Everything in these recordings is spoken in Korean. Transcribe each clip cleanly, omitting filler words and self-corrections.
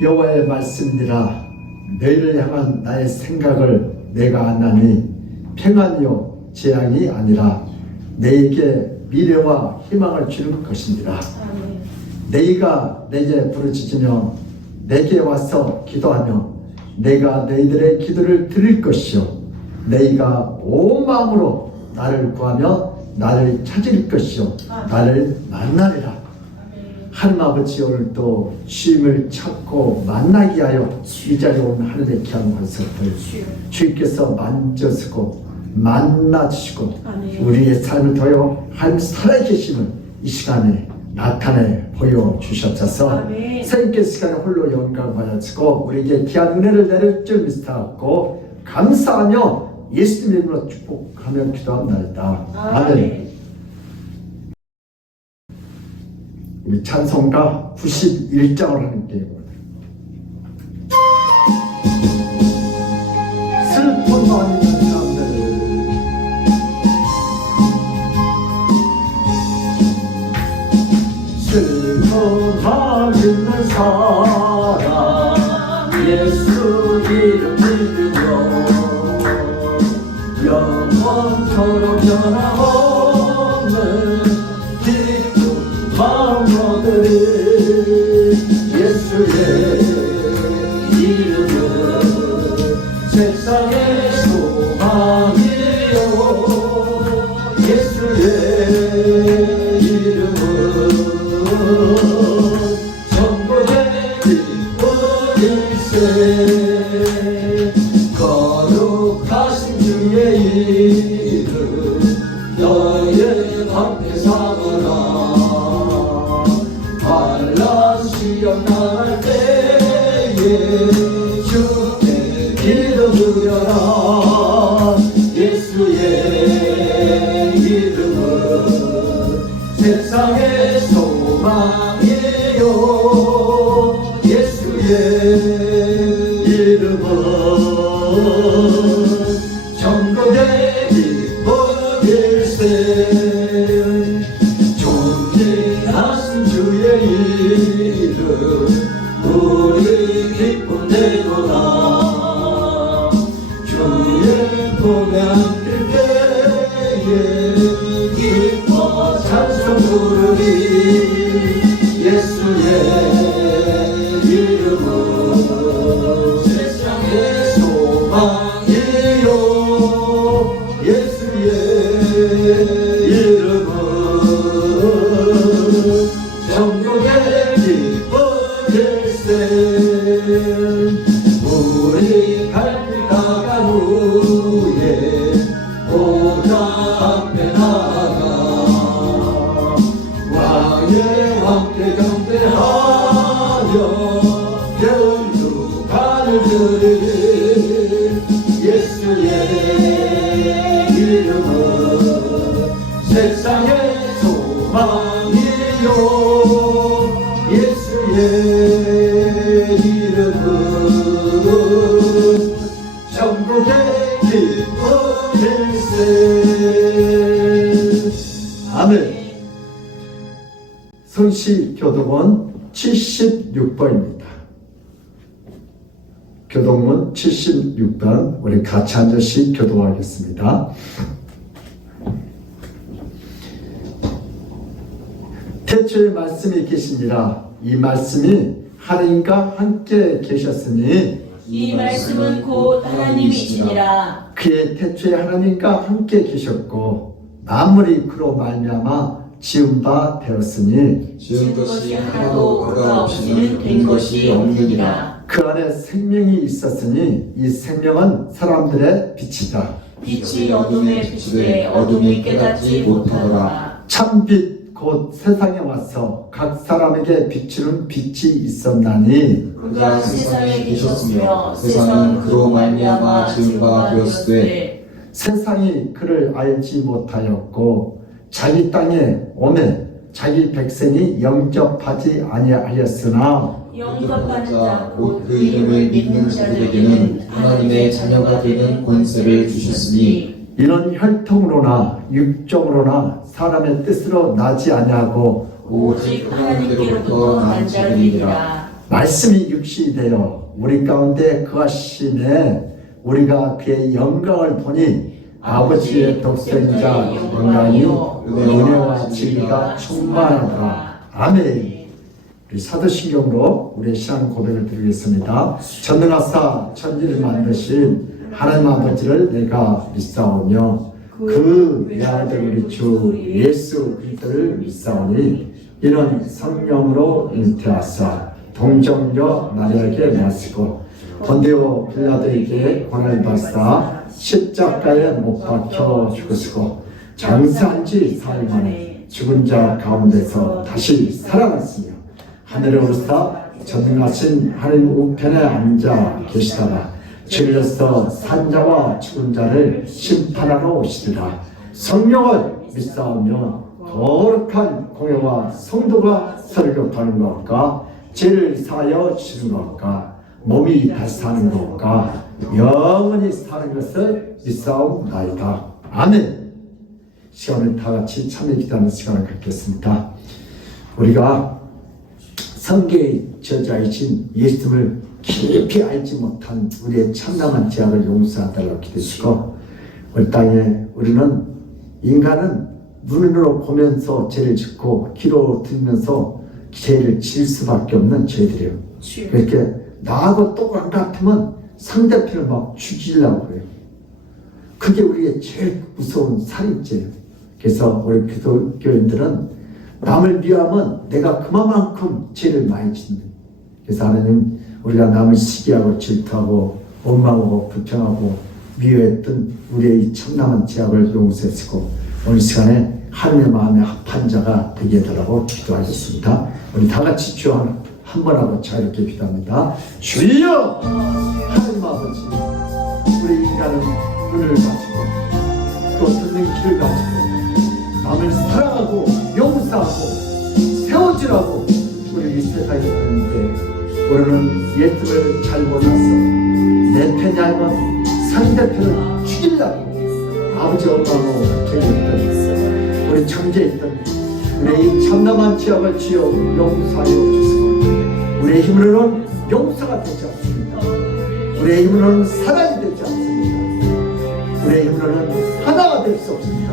여호와의 말씀이라. 너희를 향한 나의 생각을 내가 아나니 평안이요 재앙이 아니라 너희에게 미래와 희망을 주는 것이니라. 너희가 내게 부르짖으며 내게 와서 기도하며 내가 너희들의 기도를 들을 것이요 너희가 온 마음으로 나를 구하며 나를 찾을 것이요 나를 만나리라. 하나님 아버지, 오늘도 주님을 찾고 만나게 하여 이 자리에 온 하늘의 귀한 권속들 주님께서 만져쓰고 만나주시고 우리의 삶을 더여 하나님 살아계심을 이 시간에 나타내 보여주셨소서. 선생님께서 시간에 홀로 영광받아주고 우리에게 귀한 은혜를 내릴 줄 믿사옵고 감사하며 예수님 이름으로 축복하며 기도합니다. 아멘. 우리 찬송가 91장을 하는데 슬픈 마음이 있는 사람들, 슬픈 마음 있는 사람 예수 이름 믿으며 영원토록 변함없는 마음으로 예수의 이름은 세상의 소망이요 예수의 이름은 천국의 기쁨일세. 거룩하신 주의 이름 너의 밤에 삼으라. 시험 당할 때에 주께 기도드려라. 예수의 이름은 세상의 소망이요 예수의 이름은 천국의 기쁨일세. 존귀하신 주의 이름 우리 기쁨 내도다. 주의 품에 안길 때에 기뻐 찬송 부르리. 예수의 이름은 세상의 소망이요 예수의 이름은 천국의 함께 경배하며 영육간을 드리리 예수의 이름은 세상의 소망이요 예수의 이름은 전국의 기쁨일세. 아멘. 성시교독원 76번입니다. 교독문 76번 우리 같이 앉아서 교독하겠습니다. 태초에 말씀이 계시니라. 이 말씀이 하나님과 함께 계셨으니 이 말씀은 곧 하나님이시니라. 그의 태초에 하나님과 함께 계셨고 만물이 그로 말미암아 지은 바 되었으니 지은 것이 하나도 그가 없이는 된 것이 없느니라. 그 안에 생명이 있었으니 이 생명은 사람들의 빛이다. 빛이 어둠에 비치되 어둠이 깨닫지 못하더라. 참빛 곧 세상에 와서 각 사람에게 비추는 빛이 있었나니 그가 세상에 계셨으며 세상은 그로 말미암아 지은 바 되었으되 세상이 그를 알지 못하였고 자기 땅에 오매 자기 백성이 영접하지 아니하였으나 영접한 자 곧 그 이름을 믿는 자들에게는 하나님의 자녀가 되는 권세를 주셨으니 이는 혈통으로나 육정으로나 사람의 뜻으로 나지 아니하고 오직 하나님께로부터 난 자들이니라. 말씀이 육신이 되어 우리 가운데 거하심에 우리가 그의 영광을 보니 아버지의 독생자 영광이 은혜와 진리가 충만하더라. 아멘. 우리 사도신경으로 우리의 신앙 고백을 드리겠습니다. 전능하사 천지를 만드신 하나님 아버지를 내가 믿사오며 그 외아들 우리 주 예수 그리스도를 믿사오니 이는 성령으로 잉태하사 동정녀 마리아에게 나시고 본디오 빌라도에게 고난을 받사 십자가에 못 박혀 죽으시고 장사한 지 사흘 만에 죽은 자 가운데서 다시 살아났으며 하늘에 오르사 전능하신 하나님 우편에 앉아 계시다가 주님께서 산자와 죽은 자를 심판하러 오시리라. 성령을 믿사오며 거룩한 공회와 성도가 설교하는 것과 죄를 사하여 주시는 것과 몸이 다시 사는 것과 영원히 사는 것을 믿사옵나이다. 아멘. 시간을 다 같이 참여 기도하는 시간을 갖겠습니다. 우리가 성경의 저자이신 예수님을 깊이 알지 못한 우리의 참담한 죄악을 용서하달라고 기도하시고 우리 땅에 우리는 인간은 눈으로 보면서 죄를 짓고 귀로 들으면서 죄를 질 수밖에 없는 죄들이에요. 이렇게 나하고 똑같으면 상대편을 막 죽이려고 해요. 그게 우리의 제일 무서운 살인죄예요. 그래서 우리 기독교인들은 남을 미워하면 내가 그만큼 죄를 많이 짓는. 그래서 하나님 우리가 남을 시기하고 질투하고 원망하고 불평하고 미워했던 우리의 이 참남한 죄악을 용서하시고 오늘 시간에 하나님의 마음에 합한 자가 되게 해달라고 기도하겠습니다. 우리 다 같이 주 한 번 하고 자유롭게 기도합니다. 주여 하나님 아버지, 우리 인간은 눈을 가지고 또 듣는 귀를 가지고 남을 사랑하고 용서하고 세워주라고 우리 이 세상에 사는데 우리는 예수를 잘 몰라서 내 편이 아니면 상대편을 죽이려고 아버지 엄마하고 계셨던 우리 정죄했던 우리의 이 참담한 죄악을 주여 용서하여 주시고 우리의 힘으로는 용서가 되지 않습니다. 우리의 힘으로는 사랑이 되지 않습니다. 우리의 힘으로는 하나가 될 수 없습니다.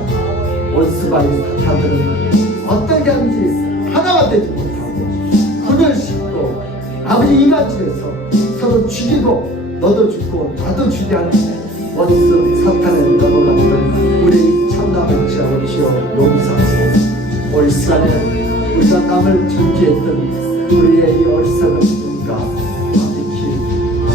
원수바인 사탄들은 어떻게 하는지 하나가 되지 못하고 분을 싣고 아버지 인간집에서 서로 죽이고 너도 죽고 나도 죽게 하는 원수 사탄에 넘어갔던 우리 참남의 죄악을 주여 용서하시고 오늘 시간에 우리가 남을 정죄했던 우리의 이 어리석은 눈과 아비키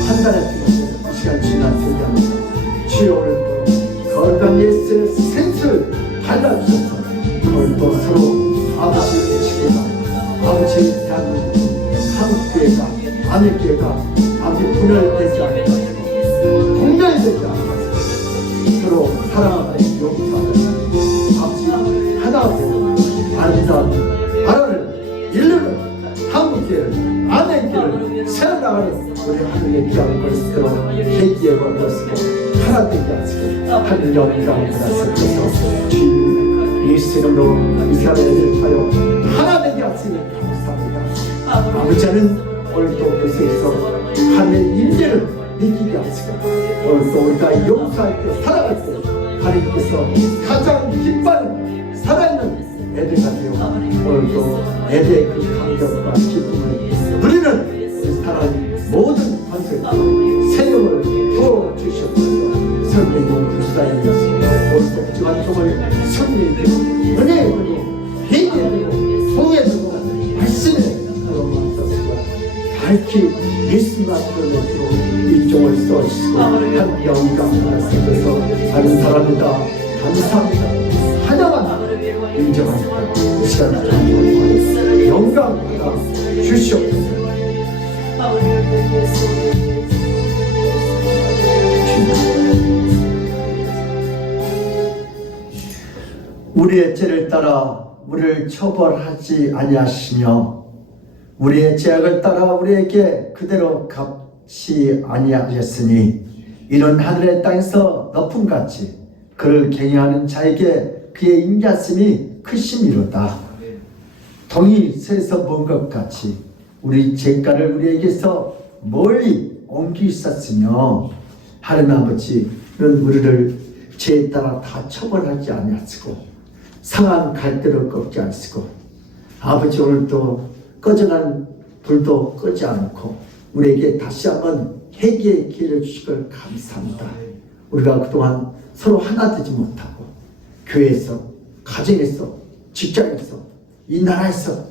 판단의 필요로 이 시간 지나 되게 합니다. 주여 오늘도 거룩한 예수의 생수를 발라주셔서 오늘도 서로 아버지의 지혜가 아버지의 대한민국 한국교회가 아내교회가 아버지 분열되지 않고 공멸되지 않고 서로 사랑하는 용서하는 아버지 하나가 되고 아름다운 바람을 이루는 한국교회를 아내교회를 세워나가는 우리 하늘의 귀한 것으로 계기에 걸었으고 하나 되게 하시고 하늘 영광을 받았으면서 주님 예수 이름으로 이스라엘을 하여 하나 되게 하시니 감사합니다. 아버지는 오늘도 그곳에서 하나님의 임재를 느끼게 하시고 오늘도 우리가 용서할 때 살아갈 때 하나님께서 가장 기뻐하는 살아있는 애들가 되어 오늘도 애들의 그 감격과 기쁨을 누리는 우리 사랑하는 모든 관세를 세력을 부어주시옵소서. 성령님 불사이면서 오늘도 주관통을 성령이 되고 은혜에 되고 회개에 되고 통에 되고 말씀에 그런 마음으로 밝히 예수님과 드러내도록 일종을 써주시고 한 영광을 쓰셔서 하는 사람이다. 감사합니다. 환영합니다. 인정합니다. 이 시간을 영광 받아 주시옵소서. 우리의 죄를 따라 우리를 처벌하지 아니하시며 우리의 죄악을 따라 우리에게 그대로 갚지 아니하셨으니 이런 하늘의 땅에서 너품같이 그를 경외하는 자에게 그의 인자심이 크심이로다. 동이 새에서 먼 것 같이 우리 죄가를 우리에게서 멀리 옮기셨으며 하나님 아버지는 우리를 죄에 따라 다 처벌하지 아니하시고 상한 갈대로 꺾지 않으시고 아버지 오늘도 꺼져간 불도 끄지 않고 우리에게 다시 한번 회개의 기회를 주실 걸 감사합니다. 우리가 그동안 서로 하나 되지 못하고 교회에서 가정에서 직장에서 이 나라에서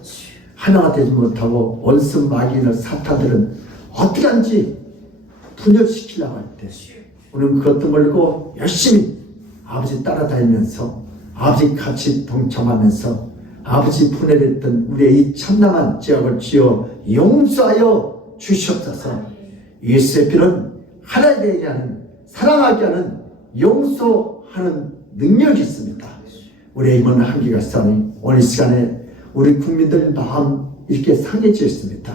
하나가 되지 못하고 원수 마귀나 사탄들은 어떻게 하는지 분열시키려고 할 때 우리는 그것도 모르고 열심히 아버지 따라다니면서 아버지 같이 동참하면서 아버지 분해했던 우리의 이 참담한 죄악을 주여 용서하여 주시옵소서. 예수의 피는 하나님 되게 하는 사랑하게 하는 용서하는 능력이 있습니다. 우리의 힘은 한계가 있으니 오늘 시간에 우리 국민들 마음 이렇게 상해져 있습니다.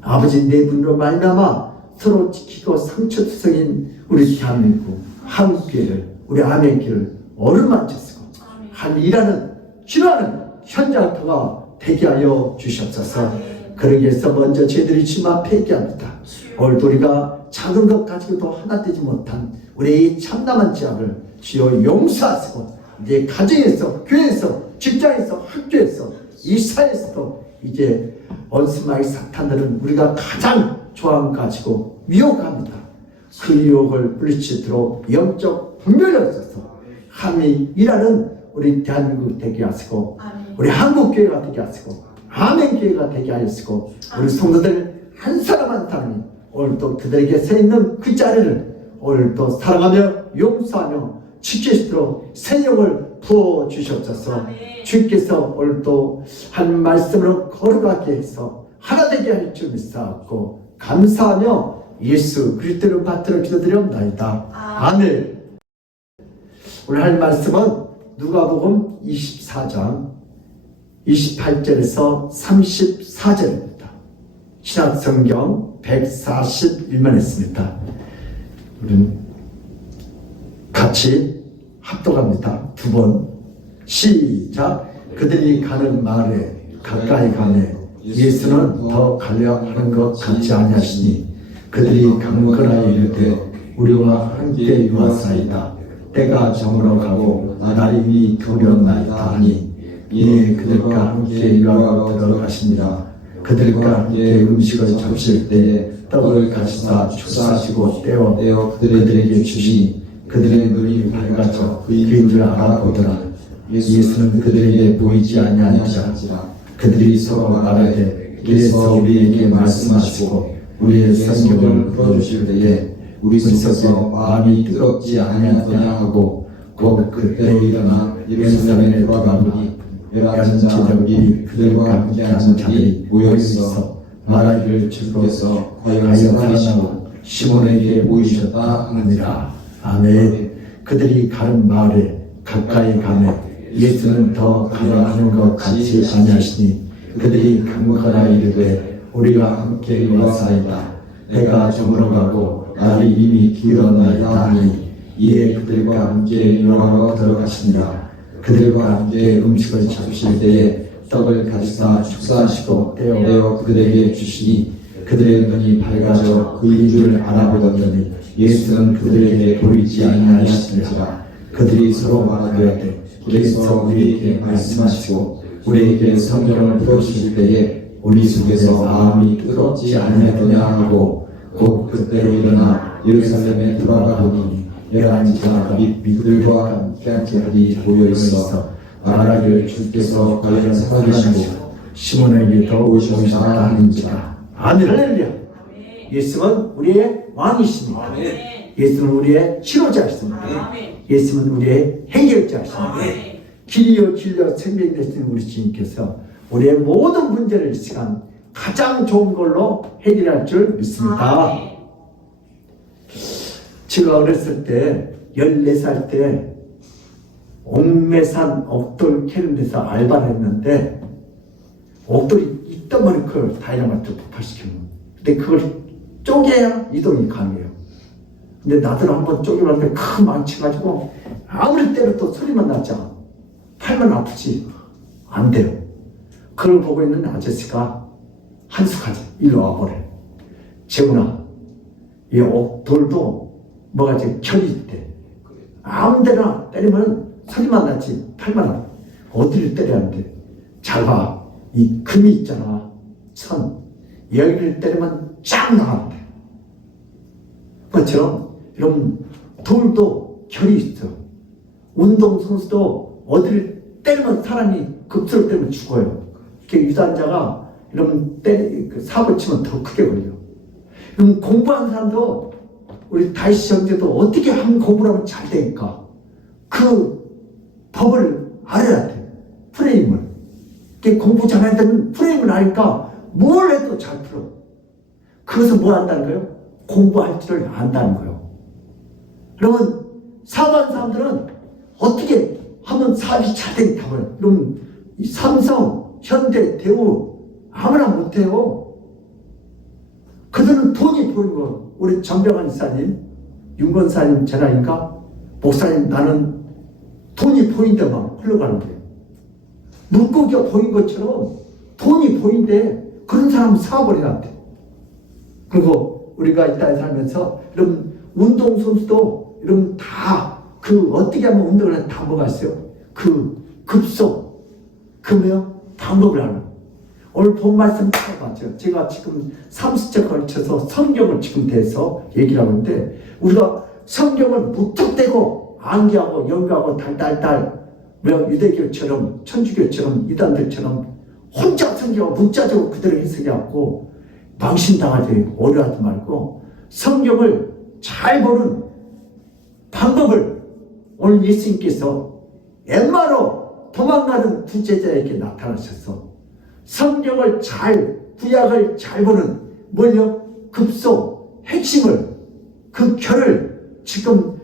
아버지 내 분으로 말미암아 서로 지키고 상처투성인 우리 대한민국 한국교회를 우리 아멘교회를 어루만졌고 한 일하는 기도하는 현장터가 되게 하여 주시옵소서. 그러기 위해서 먼저 저희들이 주님 앞에 회개합니다. 오늘도 우리가 작은 것 가지고도 하나 되지 못한 우리의 이 참담한 죄악을 주여 용서하시고 이제 가정에서 교회에서 직장에서 학교에서 이 사회에서도 이제 원수마귀 사탄들은 우리가 가장 좋아함 가지고 유혹합니다. 그 유혹을 물리치도록 영적 분별을 써서 함이 일하는 우리 대한민국 되게 하시고 우리 한국교회가 되게 하시고 아멘교회가 되게 하시고 우리 성도들 한 사람 한 사람이 오늘도 그들에게 서 있는 그 자리를 오늘도 사랑하며 용서하며 지키시도록 생명을 부어주시옵소서. 주께서 오늘도 한 말씀으로 거룩하게 해서 하나 되게 할 줄 믿사옵고 감사하며 예수 그리스도를 받들어 기도드리옵나이다. 아멘. 오늘 할 말씀은 누가복음 24장 28절에서 34절입니다. 신약성경 141면 했습니다. 우리는 같이 합독합니다. 두 번 시작. 그들이 가는 마을에 가까이 가매 예수는 더 가려 하는 것 같지 아니하시니 그들이 강건하여 이르되 우리와 함께 유하사이다. 때가 저물어 가고 날이 이미 겨울이었나이다 하니 이에 그들과 함께 유하로 들어가십니다. 그들과 함께 음식을 잡실 때에 떡을 가시사 축사하시고 떼어 그들에게 주시니 그들의 눈이 밝아져 그인 줄 알아보더라. 예수는 그들에게 보이지 아니하니라. 그들이 서로 말하되 길에서 우리에게 말씀하시고 우리의 성경을 풀어주실 때에 우리 속에서 마음이 뜨겁지 아니하더냐 하고 곧 그때 일어나 예루살렘에 돌아가니 열한 제자들이 그들과 함께한 자들이 모여있어 말하기를 주께서 과연 살아나시고 시몬에게 보이셨다 하느니라. 아멘. 그들이 가는 마을에 가까이 가매 예수는 더 가려 하는 것 같이 아니하시니 그들이 간거라 이르되 우리가 함께 왔사이다. 해가 저물어가고 날이 이미 길었나이다 하니 이에 그들과 함께 요하러 들어가시니라. 그들과 함께 음식을 잡으실 때에 떡을 가지사 축사하시고 떼어 그들에게 주시니 그들의 눈이 밝아져 그인 줄 알아보더니 예수는 그들에게 보이지 아니하시니라. 그들이 서로 말하되 주께서 우리에게 말씀하시고 우리에게 성경을 풀어주실 때에 우리 속에서 마음이 뜨겁지 아니하더냐 하고 곧 그때로 일어나 예루살렘에 돌아가 보니 열한 제자 및 그들과 함께한 자들이 모여있어 말하기를 주께서 과연 살아계시고 시몬에게 더 오셨다 하는지라. 아멘. 할렐루야. 예수는 우리의 왕이십니다. 예수는 우리의 치료자이십니다. 예수는 우리의 해결자이십니다. 길이요 진리요 생명이 되시는 우리 주님께서 우리의 모든 문제를 이 시간 가장 좋은 걸로 해결할 줄 믿습니다. 제가 어렸을 때 14살 때 옥매산 옥돌 캐는 데서 알바를 했는데 옥돌이 이따만한 걸 다이너마이트 폭발시키는 거예요. 근데 그걸 쪼개야 이동이 가능해요. 근데 나도 한번 쪼개봤는데 큰 망치 가지고 아무리 때려도 소리만 났잖아. 팔만 아프지 안 돼요. 그걸 보고 있는 아저씨가 한숙하지 일로 와보래. 재훈아, 이 옥돌도 뭐가 이제 결이 있대. 아무 데나 때리면 소리만 나지 팔만 아파. 어디를 때려야 하는데 잘 봐. 이 금이 있잖아. 선. 여기를 때리면 쫙 나간대. 그것처럼 여러분 돌도 결이 있어. 운동선수도 어디를 때리면 사람이 급소를 때리면 죽어요. 이렇게 유단자가 여러분 사고 치면 더 크게 걸려. 그럼 공부하는 사람도 우리 다이시 형제도 어떻게 하면 공부를 하면 잘 되니까 그 법을 알아야 돼. 프레임을. 공부 잘할 때는 프레임을 아니까 뭘 해도 잘 풀어. 그래서 뭐 한다는 거예요? 공부할 줄을 안다는 거예요. 그러면 사업하는 사람들은 어떻게 하면 사업이 잘 되니까 그래요. 그럼 이 삼성, 현대, 대우 아무나 못해요. 그들은 돈이 보이는 거. 우리 전병환 이사님, 윤건사님 전화인가? 목사님 나는 돈이 보인데만 흘러가는 거예요. 물고기가 보인 것처럼 돈이 보인대. 그런 사람은 사업을 해야 돼. 그리고 우리가 이 땅에 살면서 이런 운동선수도 이런 다 그 어떻게 하면 운동을 하는 다 뭐가 있어요? 그 급속, 그러면 방법을 하는. 오늘 본 말씀 찾아봤죠. 제가 지금 30째 걸쳐서 성경을 지금 대해서 얘기를 하는데 우리가 성경을 무턱대고 암기하고 연구하고 달달달 왜 유대교처럼 천주교처럼 이단들처럼 혼자 성경을 문자적으로 그대로 해석해갖고 망신당하지 오류하지 말고 성경을 잘 보는 방법을 오늘 예수님께서 엠마로 도망가는 두 제자에게 나타나셔서 성경을 잘 구약을 잘 보는 뭐요? 급소 핵심을 그 결을 지금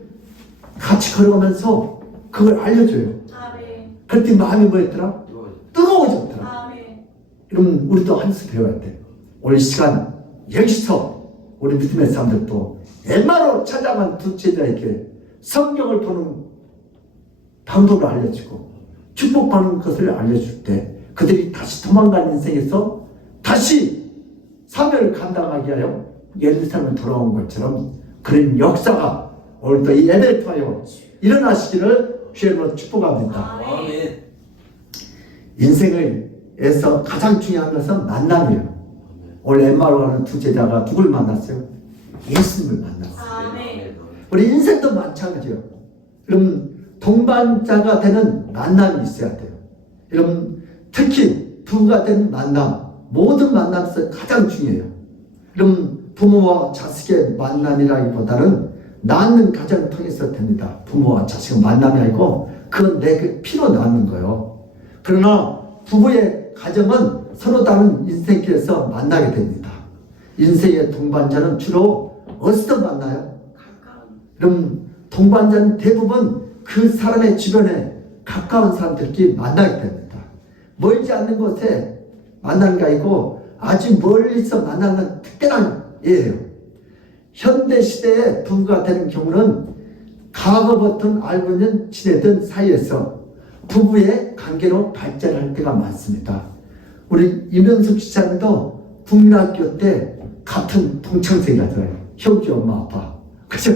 같이 걸어가면서 그걸 알려줘요. 그랬더니 마음이 뭐였더라? 뜨거워졌더라. 그러면 우리도 한 수 배워야 돼. 오늘 시간 여기서 우리 믿음의 사람들도 엠마로 찾아간 두 제자에게 성경을 보는 방법을 알려주고 축복받는 것을 알려줄 때 그들이 다시 도망간 인생에서 다시 사명을 감당하게 하여 예루살렘에 돌아온 것처럼 그런 역사가 오늘도 이 예배를 통하여 일어나시기를 주님으로 축복합니다. 아멘. 인생에서 가장 중요한 것은 만남이에요. 오늘 엠마로 가는 두 제자가 누굴 만났어요? 예수님을 만났어요. 아멘. 우리 인생도 마찬가지예요. 그럼 동반자가 되는 만남이 있어야 돼요. 여러분 특히 부부가 되는 만남, 모든 만남에서 가장 중요해요. 그럼 부모와 자식의 만남이라기보다는 낳는 가정을 통해서 됩니다. 부모와 자식의 만남이 아니고 그건 내 피로 낳는 거예요. 그러나 부부의 가정은 서로 다른 인생길에서 만나게 됩니다. 인생의 동반자는 주로 어디서 만나요? 그럼 동반자는 대부분 그 사람의 주변에 가까운 사람들끼리 만나게 됩니다. 멀지 않는 곳에 만나는 게 아니고 아주 멀리서 만나는 특별한 예예요. 현대시대의 부부가 되는 경우는 과거부터 알고 있는 지내던 사이에서 부부의 관계로 발전할 때가 많습니다. 우리 이면숙 지사님도 국민학교 때 같은 동창생이라더라고요. 형제 엄마 아빠. 그죠?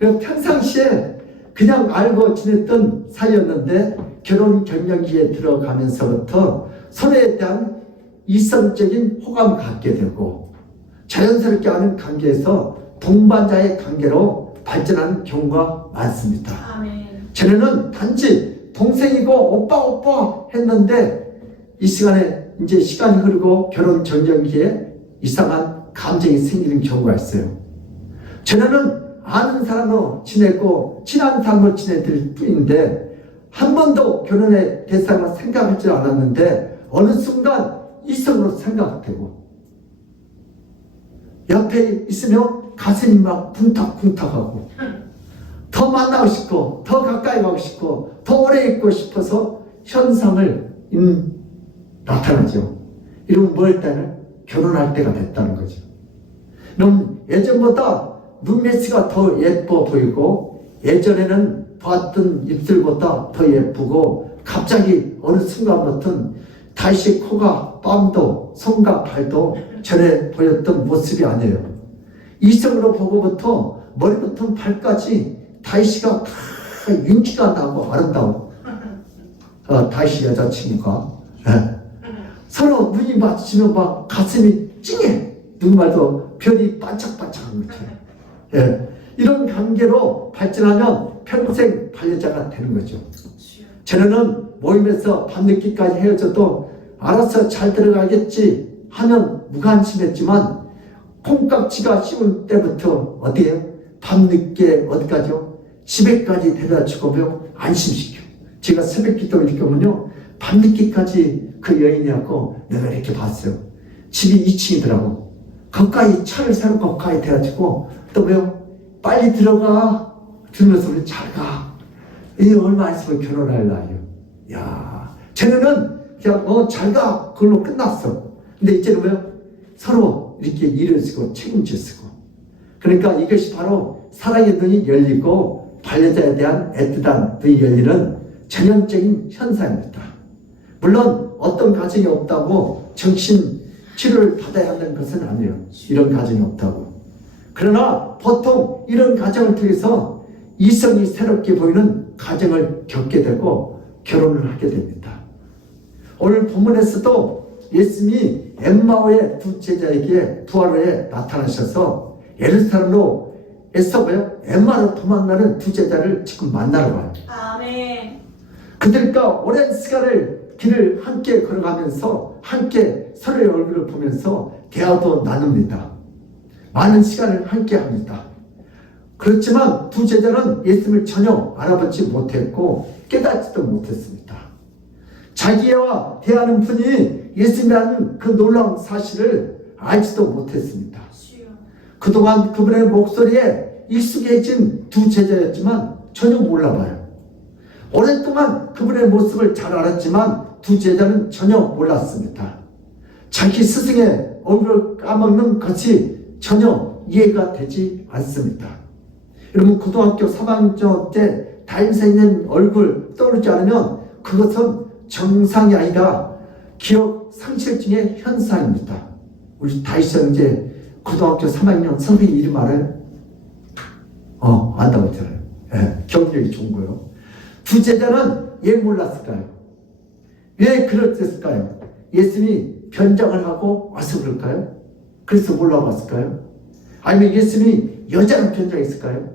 평상시에 그냥 알고 지냈던 사이였는데 결혼 경력기에 들어가면서부터 서로에 대한 이성적인 호감을 갖게 되고 자연스럽게 하는 관계에서 동반자의 관계로 발전하는 경우가 많습니다. 아멘. 전에는 단지 동생이고 오빠 했는데 이 시간에 이제 시간이 흐르고 결혼 전년기에 이상한 감정이 생기는 경우가 있어요. 전에는 아는 사람으로 지냈고 친한 사람으로 지내들 뿐인데 한 번도 결혼의 대상을 생각하지 않았는데 어느 순간 이성으로 생각되고 옆에 있으면 가슴이 막 쿵탁쿵탁하고 더 만나고 싶고 더 가까이 가고 싶고 더 오래 있고 싶어서 현상을 나타나죠. 이러면 뭐 했다는? 결혼할 때가 됐다는 거죠. 그럼 예전보다 눈매치가 더 예뻐 보이고 예전에는 봤던 입술보다 더 예쁘고 갑자기 어느 순간부터 다시 코가 뺨도 손과 발도 전에 보였던 모습이 아니에요. 이성으로 보고부터 머리부터 발까지 다이씨가 다 윤기가 나고 아름다워. 다이씨 여자친구가 서로 눈이 마주치면 막 가슴이 찡해. 누구말도 별이 반짝반짝한 거죠. 이런 관계로 발전하면 평생 반려자가 되는 거죠. 전에는 모임에서 밤늦게까지 헤어져도 알아서 잘 들어가겠지 하면 무관심했지만 콩깍지가 씌운 때부터 어디에요? 밤늦게 어디까지요? 집에까지 데려다 주고며 안심시켜. 제가 새벽 기도를 읽으면요 밤늦게까지 그 여인이하고 내가 이렇게 봤어요. 집이 2층이더라고. 거기까지 차를 세우고 거기까지 데려다주고 또 왜요? 빨리 들어가. 들으면서 우리 잘 가. 이 얼마 있으면 결혼할 나이요. 야, 쟤네는 그냥 잘 가. 그걸로 끝났어. 근데 이제는 왜요? 서로 이렇게 일을 쓰고 책임질 쓰고. 그러니까 이것이 바로 사랑의 눈이 열리고 반려자에 대한 애틋한 눈이 열리는 전형적인 현상입니다. 물론 어떤 가정이 없다고 정신 치료를 받아야 한다는 것은 아니에요. 이런 가정이 없다고. 그러나 보통 이런 가정을 통해서 이성이 새롭게 보이는 가정을 겪게 되고 결혼을 하게 됩니다. 오늘 본문에서도 예수님이 엠마오의 두 제자에게 부활 후에 나타나셔서 예루살렘로 에서고요 엠마로 도망가는 두 제자를 지금 만나러 가요. 아멘. 그들과 오랜 시간을 길을 함께 걸어가면서 함께 서로의 얼굴을 보면서 대화도 나눕니다. 많은 시간을 함께 합니다. 그렇지만 두 제자는 예수님을 전혀 알아보지 못했고 깨닫지도 못했습니다. 자기와 대하는 분이 예수님이라는 그 놀라운 사실을 알지도 못했습니다. 그동안 그분의 목소리에 익숙해진 두 제자였지만 전혀 몰라봐요. 오랫동안 그분의 모습을 잘 알았지만 두 제자는 전혀 몰랐습니다. 자기 스승의 얼굴을 까먹는 것이 전혀 이해가 되지 않습니다. 여러분 고등학교 3학년 때 담임선생님 얼굴 떠오르지 않으면 그것은 정상이 아니라 기억 상실증의 현상입니다. 우리 다이씨 형제 고등학교 3학년 선생님 이름 알아요? 안다고 했잖아요. 기억력이 좋은 거예요. 두 제자는 왜 몰랐을까요? 왜 그랬을까요? 예수님이 변장을 하고 와서 그럴까요? 그래서 몰라봤을까요? 아니면 예수님이 여자로 변장했을까요?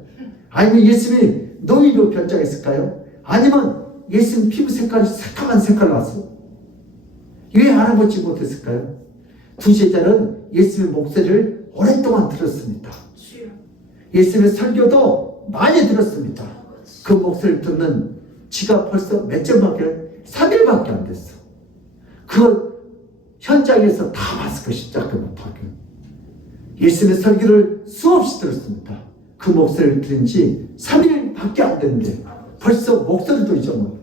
아니면 예수님이 노인으로 변장했을까요? 아니면 예수님 피부 색깔이 새카만 색깔 났어요? 왜 알아보지 못했을까요? 두 제자는 예수님의 목소리를 오랫동안 들었습니다. 예수님의 설교도 많이 들었습니다. 그 목소리를 듣는 지가 벌써 몇 점밖에 3일밖에 안 됐어. 그 현장에서 다 봤을 거 십자가 못 박혀. 예수님의 설교를 수없이 들었습니다. 그 목소리를 들은 지 3일밖에 안 됐는데 벌써 목소리도 잊어먹어.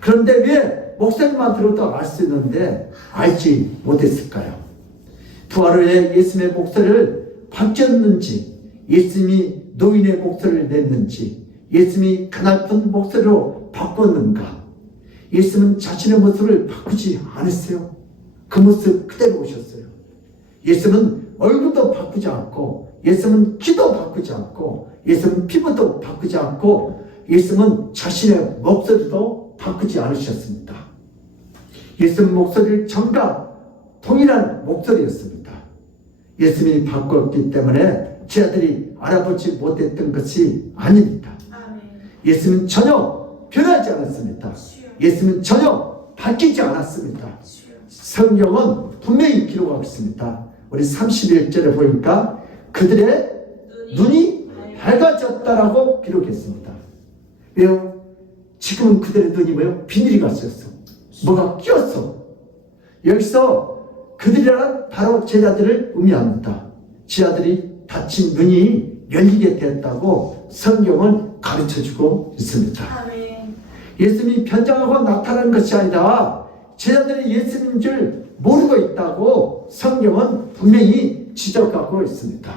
그런데 왜 목소리만 들어도 알 수 있는데 알지 못했을까요? 부활 후에 예수님의 목소리를 바뀌었는지, 예수님이 노인의 목소리를 냈는지, 예수님이 가냘픈 목소리로 바꿨는가? 예수님은 자신의 모습을 바꾸지 않았어요. 그 모습 그대로 오셨어요. 예수님은 얼굴도 바꾸지 않고, 예수님은 키도 바꾸지 않고, 예수님은 피부도 바꾸지 않고, 예수님은 자신의 목소리도 바꾸지 않으셨습니다. 예수님 목소리를 전과 동일한 목소리였습니다. 예수님이 바꿨기 때문에 제 아들이 알아보지 못했던 것이 아닙니다. 예수님은 전혀 변하지 않았습니다. 예수님은 전혀 바뀌지 않았습니다. 성경은 분명히 기록하고 있습니다. 우리 31절에 보니까 그들의 눈이 밝아졌다라고 기록했습니다. 왜요? 지금은 그들의 눈이 뭐예요? 비닐이 갔었어. 뭐가 끼었어. 여기서 그들이란 바로 제자들을 의미합니다. 제자들이 다친 눈이 열리게 되었다고 성경은 가르쳐주고 있습니다. 예수님이 변장하고 나타난 것이 아니라 제자들이 예수님인 줄 모르고 있다고 성경은 분명히 지적하고 있습니다.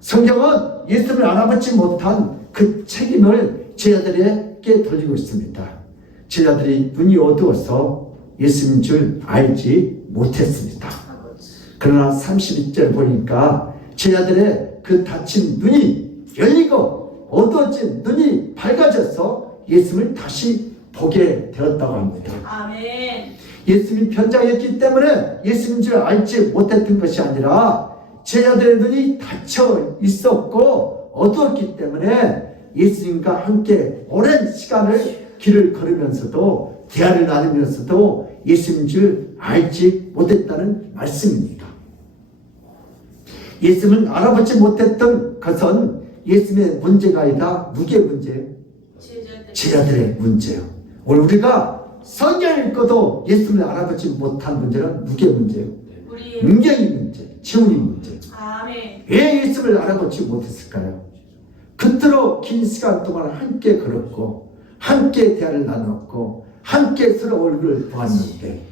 성경은 예수님을 알아보지 못한 그 책임을 제자들에게 돌리고 있습니다. 제자들이 눈이 어두워서 예수님인 줄 알지 못했습니다. 그러나 32절 보니까 제자들의 그 다친 눈이 열리고 어두워진 눈이 밝아져서 예수님을 다시 보게 되었다고 합니다. 아멘. 예수님이 변장했기 때문에 예수님인 줄 알지 못했던 것이 아니라 제자들의 눈이 닫혀 있었고 어두웠기 때문에 예수님과 함께 오랜 시간을 길을 걸으면서도 대화를 나누면서도 예수님인 줄 알지 못했다는 말씀입니다. 예수님을 알아보지 못했던 것은 예수님의 문제가 아니라 누구의 문제예요? 제자들의 문제예요. 오늘 우리가 성경을 읽고도 예수님을 알아보지 못한 문제는 누구의 문제예요? 은경이 문제, 지훈이 문제. 아멘. 왜 예수님을 알아보지 못했을까요? 그토록 긴 시간 동안 함께 걸었고 함께 대화를 나눴고 함께 서로 얼굴을 보았는데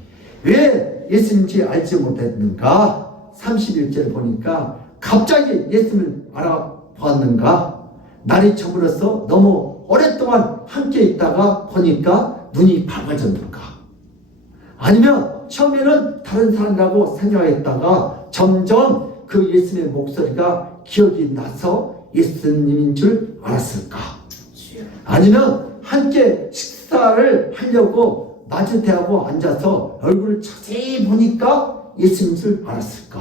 왜 예수님인지 알지 못했는가? 31절 보니까 갑자기 예수님을 알아보았는가? 날이 저물어서 너무 오랫동안 함께 있다가 보니까 눈이 밝아졌는가? 아니면 처음에는 다른 사람이라고 생각했다가 점점 그 예수님의 목소리가 기억이 나서 예수님인 줄 알았을까? 아니면 함께 식사를 하려고 낮에 대하고 앉아서 얼굴을 자세히 보니까 예수님인 줄 알았을까?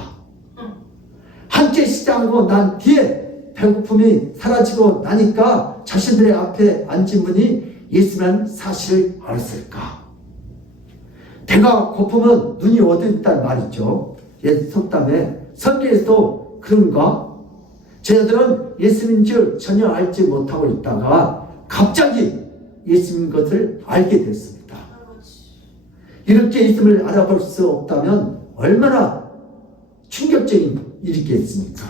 함께 식사하고 난 뒤에 배고픔이 사라지고 나니까 자신들의 앞에 앉은 분이 예수라는 사실을 알았을까? 배가 고프면 눈이 어둡다는 말이죠. 옛 속담에 성경에서도 그런가? 제자들은 예수님인 줄 전혀 알지 못하고 있다가 갑자기 예수님 것을 알게 됐습니다. 이렇게 예수님을 알아볼 수 없다면 얼마나 충격적인 일이겠습니까?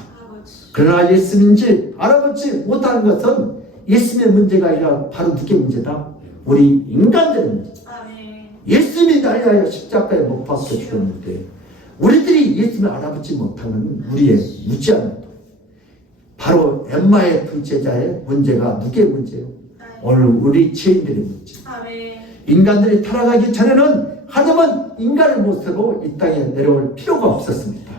그러나 예수님인지 알아보지 못하는 것은 예수님의 문제가 아니라 바로 누구의 문제다? 우리 인간들의 문제. 예수님이 나를 위하여 십자가에 못 박혀 죽었는데 우리들이 예수님을 알아보지 못하는 우리의 무지한 것. 바로 엠마의 두 제자의 문제가 누구의 문제예요? 오늘 우리 죄인들의 문제. 인간들이 타락하기 전에는 하나님은 인간의 모습으로 이 땅에 내려올 필요가 없었습니다.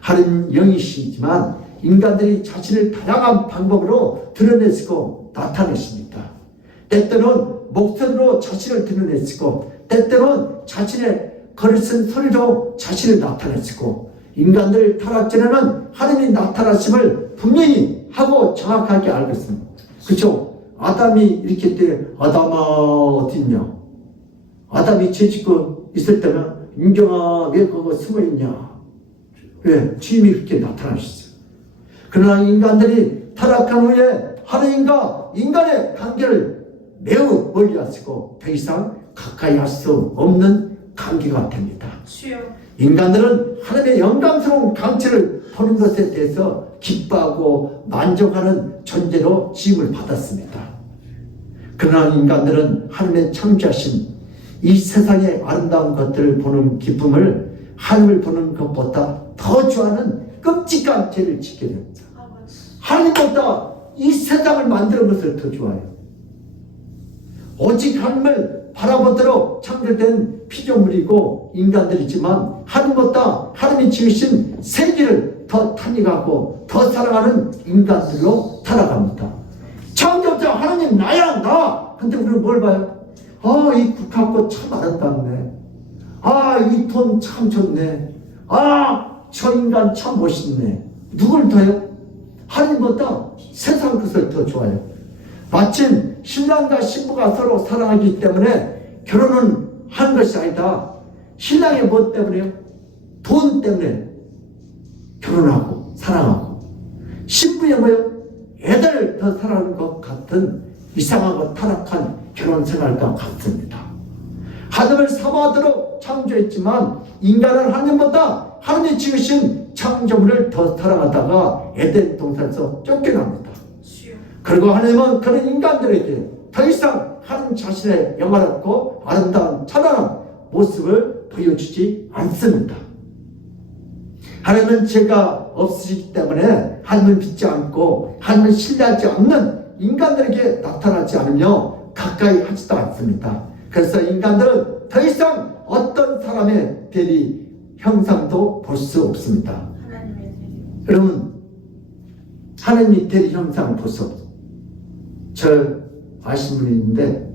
하나님 영이시지만 인간들이 자신을 다양한 방법으로 드러내시고 나타내십니다. 때때로는 목소리로 자신을 드러내시고 때때로는 자신의 글을 쓴 소리로 자신을 나타내시고 인간들 타락 전에는 하나님이 나타나심을 분명히 하고 정확하게 알고 있습니다. 그렇죠? 아담이 이렇게 때 아담아 어디 있냐? 아담이 죄 짓고 있을 때는 인경아 왜 거기 숨어 있냐? 왜? 주님이 그렇게 나타나셨어요. 그러나 인간들이 타락한 후에 하나님과 인간의 관계를 매우 멀리 하시고 더 이상 가까이 할 수 없는 관계가 됩니다. 주여. 인간들은 하나님의 영광스러운 강체를 보는 것에 대해서 기뻐하고 만족하는 존재로 지음을 받았습니다. 그러나 인간들은 하나님의 창조하신 이 세상의 아름다운 것들을 보는 기쁨을 하나님을 보는 것보다 더 좋아하는 끔찍한 죄를 짓게 됩니다. 하나님보다 이 세상을 만드는 것을 더 좋아해요. 오직 하나님을 바라보도록 창조된 피조물이고 인간들이지만 하나님보다 하나님이 지으신 세계를 더 탐닉하고 더 사랑하는 인간들로 살아갑니다. 창조자 하나님 나야 나. 근데 우리는 뭘 봐요? 이 국화꽃 참 아름답네. 이 돈 참 좋네. 저 인간 참 멋있네. 누굴 더요? 하나님보다 세상 것을 더 좋아해요. 마침 신랑과 신부가 서로 사랑하기 때문에 결혼은 하는 것이 아니다. 신랑이 뭐 때문에요? 돈 때문에 결혼하고 사랑하고, 신부의 뭐요? 애들 더 사랑하는 것 같은 이상하고 타락한 결혼 생활과 같습니다. 하나님을 사모하도록 창조했지만 인간은 하나님보다 하나님이 지으신 창조물을 더 사랑하다가 에덴 동산에서 쫓겨납니다. 그리고 하나님은 그런 인간들에게 더 이상 하나님 자신의 영화롭고 아름다운 찬란한 모습을 보여주지 않습니다. 하나님은 죄가 없으시기 때문에 하나님을 믿지 않고 하나님을 신뢰하지 않는 인간들에게 나타나지 않으며 가까이 하지도 않습니다. 그래서 인간들은 더 이상 어떤 사람의 대리 형상도 볼 수 없습니다. 여러분, 하나님의 대리 형상을 볼 수 없어요. 저 아시는 분이 있는데,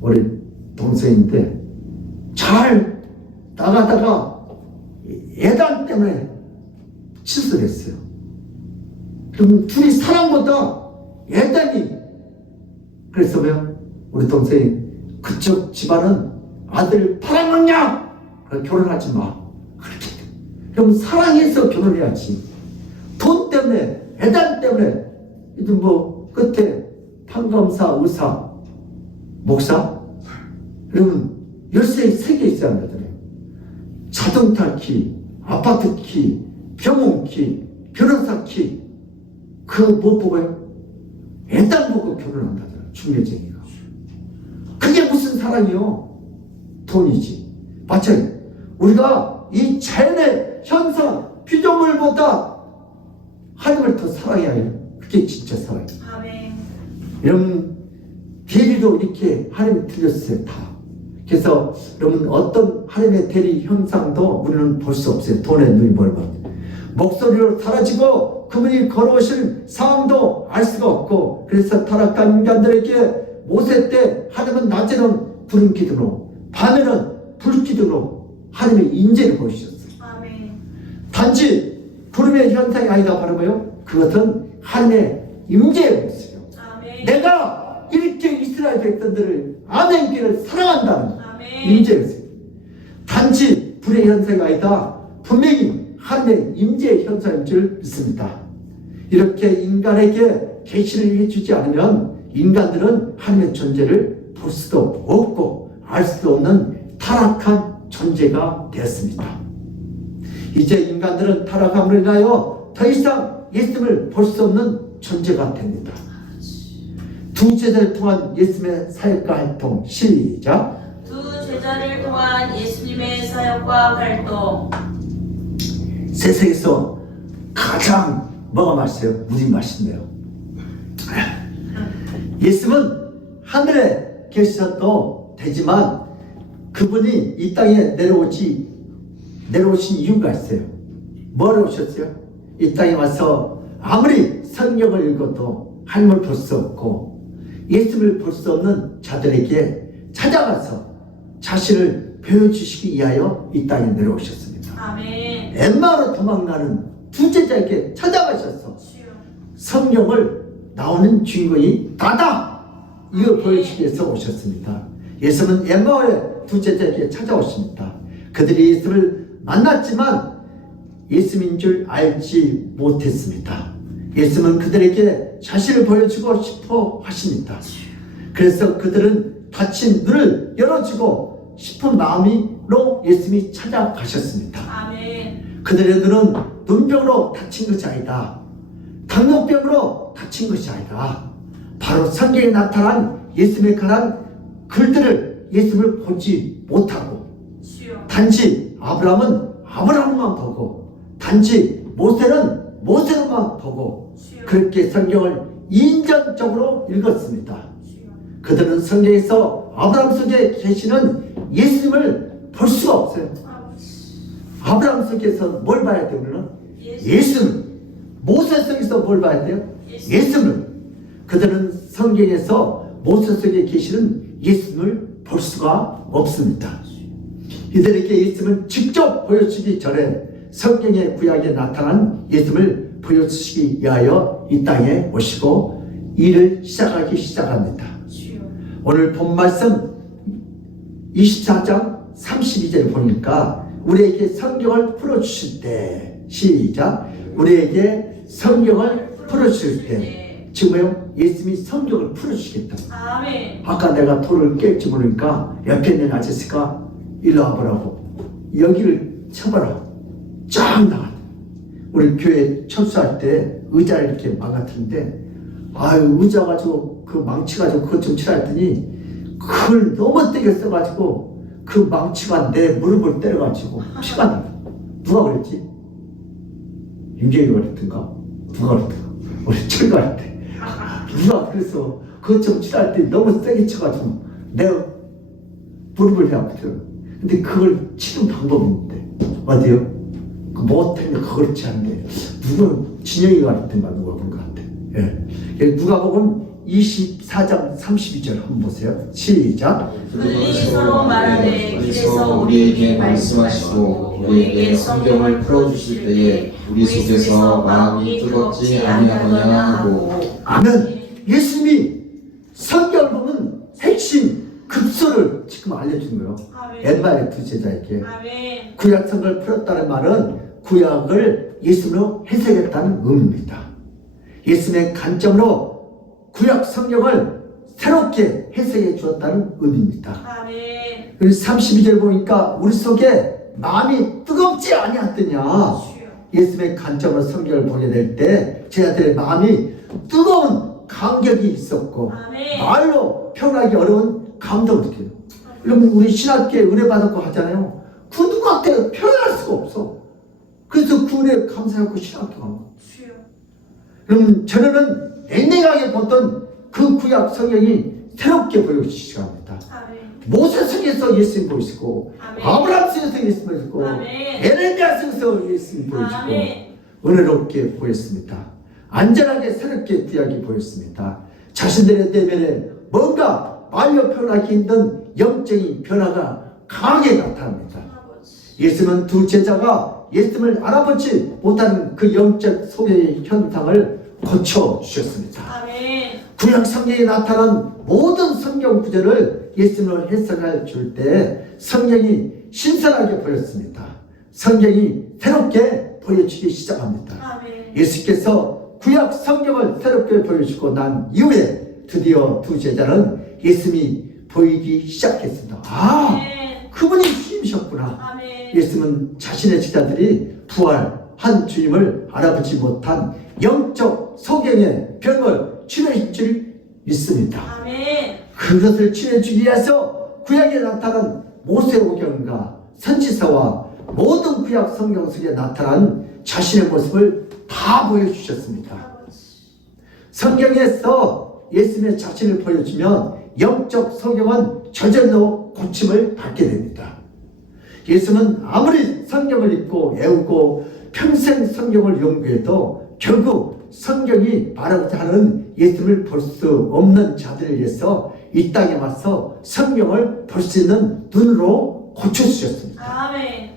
우리 동생인데 잘 나가다가 예단 때문에 실수를 했어요. 그럼 둘이 사랑보다 예단이, 그래서 왜요? 우리 동생이 그쪽 집안은 아들 팔아먹냐? 결혼하지 마. 그렇게. 그럼 사랑해서 결혼해야지. 돈 때문에, 예단 때문에, 이든 뭐 끝에 판검사, 의사, 목사, 여러분 열쇠 3개 있어야 한다잖아요. 자동차 키, 아파트 키, 병원 키, 변호사 키. 그거 못 보고요? 애당 보고 결혼한다잖아요. 중매쟁이가. 그게 무슨 사랑이요? 돈이지. 마찬가지. 우리가 이 자연의 현상, 피조물보다 하나님을 더 사랑해야 해요. 그게 진짜 사랑이에요. 아멘. 여러분, 대리도 이렇게 하나님이 틀렸어요. 다. 그래서 여러분, 어떤 하나님의 대리 형상도 우리는 볼 수 없어요. 돈의 눈이 멀면. 목소리로 사라지고 그분이 걸어오실 상황도 알 수가 없고, 그래서 타락한 인간들에게 모세 때 하나님은 낮에는 구름 기둥으로, 밤에는 불 기둥으로 하나님의 인재를 보여주셨어요. 아멘. 단지 구름의 현상이 아니다 바로 뭐요? 그것은 하나님의 임재의 모습이요. 아멘. 내가 이렇게 이스라엘 백성들을 아멘교를 사랑한다는 아멘. 임재의 모습. 단지 불의 현상이 아니다. 분명히 하나님의 임재의 현상인 줄 믿습니다. 이렇게 인간에게 계시를 해주지 않으면 인간들은 하나님의 존재를 볼 수도 없고 알 수도 없는 타락한 존재가 되었습니다. 이제 인간들은 타락함으로 인하여 더 이상 예수님을 볼 수 없는 존재가 됩니다. 두 제자를 통한 예수님의 사역과 활동, 시작. 두 제자를 통한 예수님의 사역과 활동. 세상에서 가장 뭐가 맛있어요? 물이 맛있네요. 예수님은 하늘에 계셔도 되지만 그분이 이 땅에 내려오신 이유가 있어요. 뭐로 오셨어요? 이 땅에 와서 아무리 성경을 읽어도 하나님을 볼 수 없고 예수님을 볼 수 없는 자들에게 찾아가서 자신을 보여주시기 위하여 이 땅에 내려오셨습니다. 아멘. 엠마오로 도망가는 두 제자에게 찾아가셔서 성경을 나오는 주인공이 나다! 이걸 보여주기 위해서 오셨습니다. 예수는 엠마오의 두 제자에게 찾아오십니다. 그들이 예수를 만났지만 예수님인 줄 알지 못했습니다. 예수는 그들에게 자신을 보여주고 싶어 하십니다. 그래서 그들은 닫힌 눈을 열어주고 싶은 마음으로 예수님이 찾아가셨습니다. 아멘. 그들의 눈은 눈병으로 닫힌 것이 아니다. 당뇨병으로 닫힌 것이 아니다. 바로 성경에 나타난 예수님에 관한 글들을 예수님을 보지 못하고 주여. 단지 아브라함은 아브라함만 보고 단지 모세는 모세만 보고 주여. 그렇게 성경을 인정적으로 읽었습니다. 주여. 그들은 성경에서 아브라함 속에 계시는 예수님을 볼 수가 없어요. 아버지. 아브라함 속에서 뭘 봐야 돼요? 우리는? 예수님. 모세 속에서 뭘 봐야 돼요? 예수님. 그들은 성경에서 모세 속에 계시는 예수님을 볼 수가 없습니다. 이들에게 예수님을 직접 보여주기 전에 성경의 구약에 나타난 예수님을 보여주시기 위하여 이 땅에 오시고 일을 시작하기 시작합니다. 주여. 오늘 본 말씀 24장 32절 보니까 우리에게 성경을 풀어주실 때 시작 우리에게 성경을 풀어주실 때 지금요 예수님이 성경을 풀어주시겠다. 아멘. 아까 내가 돌을 깰지 모르니까 옆에 있는 아저씨가 일로 와보라고 여기를 쳐봐라 쫙 나가. 우리 교회 철수할 때 의자를 이렇게 망가뜨는데 아유 의자 가지고 그 망치 가지고 그것 좀 치라 했더니 그걸 너무 때려 써가지고 그 망치가 내 무릎을 때려가지고 피가 나. 누가 그랬지? 윤재이가 그랬던가? 누가 그랬던가? 우리 철거할 때 누가 그래서 그것 좀 치라 했더니 너무 세게 쳐가지고 내 무릎을 해왔거든. 근데 그걸 치는 방법이 있는데 어디요? 그 못했는데 그걸 치는데 누구 진영이가 그랬던가 누가 본 것 같아. 예. 누가복음 24장 32절 한번 보세요. 시작. 그들이 서로 말하되 그래서 우리에게 말씀하시고 우리에게 성경을 풀어주실 때에 우리 속에서 마음이 뜨겁지 아니하느냐 하고. 아멘. 예수님이 성경을 보면 핵심 급소를 지금 알려준 거예요. 아멘. 옛날의 두 제자에게 아멘. 구약 성경을 풀었다는 말은 구약을 예수님으로 해석했다는 의미입니다. 예수님의 관점으로 구약 성경을 새롭게 해석해 주었다는 의미입니다. 아멘. 그래서 32절 보니까 우리 속에 마음이 뜨겁지 아니하더냐. 주여. 예수님의 관점으로 성경을 보게 될 때 제자들의 마음이 뜨거운 감격이 있었고 아멘. 말로 표현하기 어려운 감동을 느껴요. 여러분 우리 신학교에 은혜 받았고 하잖아요. 그 누구한테 표현할 수가 없어. 그래서 그 은혜 감사하고 신학교 간 거예요. 주여. 여러분 저는 냉랭하게 보던 그 구약 성경이 새롭게 보여지기 시작합니다. 아멘. 모세 속에서 예수님 보이시고 아멘. 아브라함 속에서 예수님 보이시고 아멘. 에레미야 속에서 예수님 보이시고 아멘. 은혜롭게 보였습니다. 안전하게 새롭게 구약이 보였습니다. 자신들의 내면에 뭔가 말로 표현하기 힘든 영적인 변화가 강하게 나타납니다. 아버지. 예수님은 두 제자가 예수님을 알아보지 못하는 그 영적 소외의 현상을 고쳐주셨습니다. 아멘. 구약 성경에 나타난 모든 성경 구절을 예수님을 해석해 줄 때 성경이 신선하게 보였습니다. 성경이 새롭게 보여주기 시작합니다. 아멘. 예수께서 구약 성경을 새롭게 보여주고 난 이후에 드디어 두 제자는 예수님이 보이기 시작했습니다. 아, 아멘. 그분이 주님이셨구나. 아멘. 예수님은 자신의 제자들이 부활한 주님을 알아보지 못한 영적 소경의 병을 치료해 줄 믿습니다. 아멘. 그것을 치료해주기 위해서 구약에 나타난 모세오경과 선지서와 모든 구약 성경 속에 나타난 자신의 모습을 다 보여주셨습니다. 아버지. 성경에서 예수님의 자신을 보여주면 영적 성경은 저절로 고침을 받게 됩니다. 예수는 아무리 성경을 읽고 외우고 평생 성경을 연구해도 결국 성경이 말하고자 하는 예수님을 볼 수 없는 자들을 위해서 이 땅에 와서 성경을 볼 수 있는 눈으로 고쳐주셨습니다. 아멘.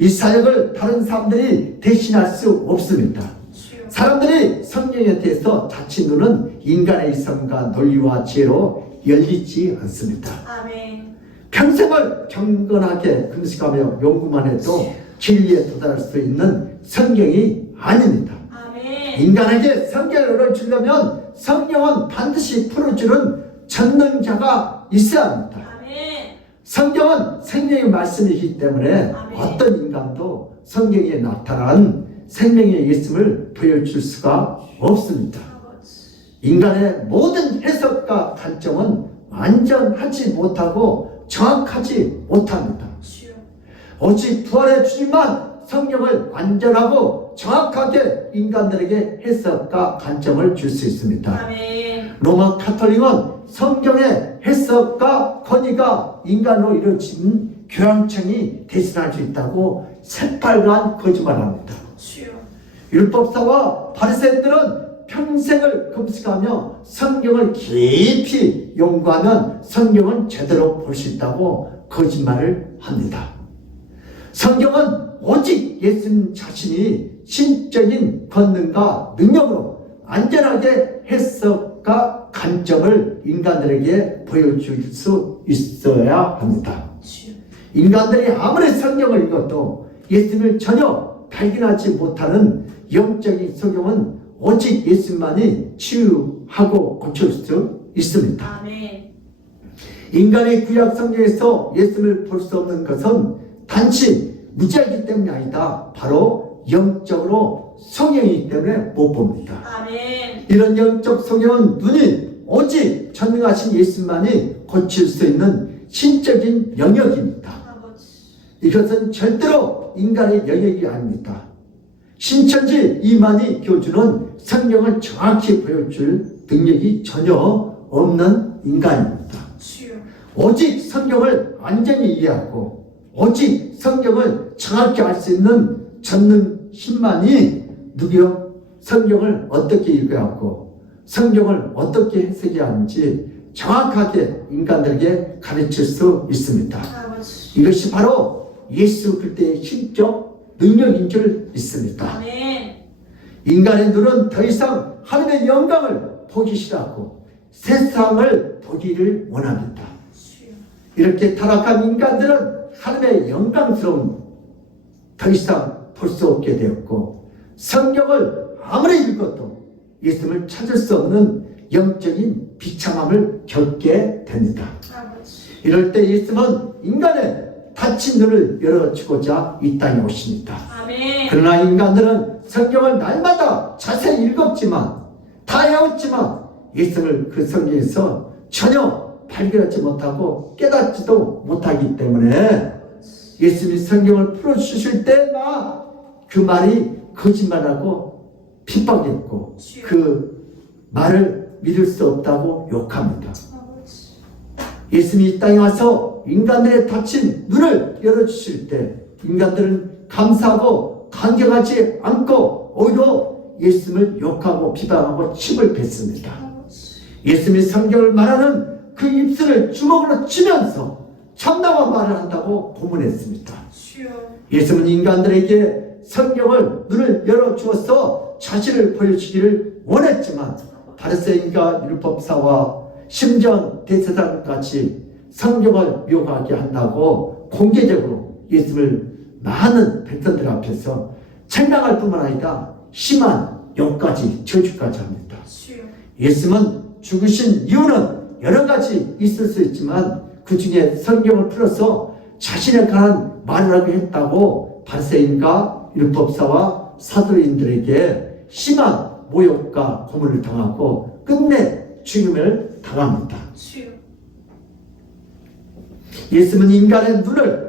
이 사역을 다른 사람들이 대신할 수 없습니다. 주여. 사람들이 성경에 대해서 닫힌 눈은 인간의 이성과 논리와 지혜로 열리지 않습니다. 아멘. 평생을 경건하게 금식하며 연구만 해도 진리에 도달할 수 있는 성경이 아닙니다. 아멘. 인간에게 성경을 열어주려면 성경은 반드시 풀어주는 전능자가 있어야 합니다. 아멘. 성경은 생명의 말씀이기 때문에 어떤 인간도 성경에 나타난 생명의 있음을 보여줄 수가 없습니다. 인간의 모든 해석과 관점은 완전하지 못하고 정확하지 못합니다. 주여. 오직 부활의 주님만 성경을 완전하고 정확하게 인간들에게 해석과 관점을 줄 수 있습니다. 아멘. 로마 카톨릭은 성경의 해석과 권위가 인간으로 이루어진 교양청이 대신할 수 있다고 새빨간 거짓말합니다. 주여. 율법사와 바리새인들은 평생을 금식하며 성경을 깊이 연구하면 성경은 제대로 볼 수 있다고 거짓말을 합니다. 성경은 오직 예수님 자신이 신적인 권능과 능력으로 안전하게 해석과 관점을 인간들에게 보여줄 수 있어야 합니다. 주여. 인간들이 아무리 성경을 읽어도 예수님을 전혀 발견하지 못하는 영적인 성경은 오직 예수님만이 치유하고 고칠 수 있습니다. 아멘. 인간의 구약 성경에서 예수님을 볼 수 없는 것은 단지 무지하기 때문이 아니다. 바로 영적으로 성경이기 때문에 못 봅니다. 아멘. 이런 영적 성경은 눈이 오직 전능하신 예수님만이 고칠 수 있는 신적인 영역입니다. 아버지. 이것은 절대로 인간의 영역이 아닙니다. 신천지 이만희 교주는 성경을 정확히 보여줄 능력이 전혀 없는 인간입니다. 주여. 오직 성경을 완전히 이해하고 오직 성경을 정확히 알 수 있는 전능신만이 누구요? 성경을 어떻게 읽어야 하고 성경을 어떻게 해석해야 하는지 정확하게 인간들에게 가르칠 수 있습니다. 아버지. 이것이 바로 예수 그리스도의 신적 능력인 줄 믿습니다. 아멘. 인간의 눈은 더 이상 하나님의 영광을 보기 싫어하고 세상을 보기를 원합니다. 주여. 이렇게 타락한 인간들은 하나님의 영광스러움 더 이상 볼 수 없게 되었고 성경을 아무리 읽어도 예수님을 찾을 수 없는 영적인 비참함을 겪게 됩니다. 아버지. 이럴 때 예수님은 인간의 닫힌 눈을 열어주고자 이 땅에 오십니다. 아멘. 그러나 인간들은 성경을 날마다 자세히 읽었지만 다 외웠지만 예수님을 그 성경에서 전혀 발견하지 못하고 깨닫지도 못하기 때문에 예수님이 성경을 풀어주실 때나 그 말이 거짓말하고 핍박했고 그 말을 믿을 수 없다고 욕합니다. 아버지. 예수님이 이 땅에 와서 인간들의 닫힌 눈을 열어주실 때 인간들은 감사하고 감격하지 않고 오히려 예수님을 욕하고 비방하고 침을 뱉습니다. 아버지. 예수님이 성경을 말하는 그 입술을 주먹으로 치면서 참담한 말을 한다고 고문했습니다. 주여. 예수님은 인간들에게 성경을 눈을 열어주어서 자신을 보여주기를 원했지만 바리새인과 율법사와 심지어 대제사장까지 성경을 묘하게 한다고 공개적으로 예수님을 많은 백성들 앞에서 책망할 뿐만 아니라 심한 욕까지 저주까지 합니다. 주여. 예수님은 죽으신 이유는 여러 가지 있을 수 있지만 그 중에 성경을 풀어서 자신에 관한 말을 하게 했다고 바리새인과 율법사와 사도인들에게 심한 모욕과 고문을 당하고 끝내 죽임을 당합니다. 주여. 예수님은 인간의 눈을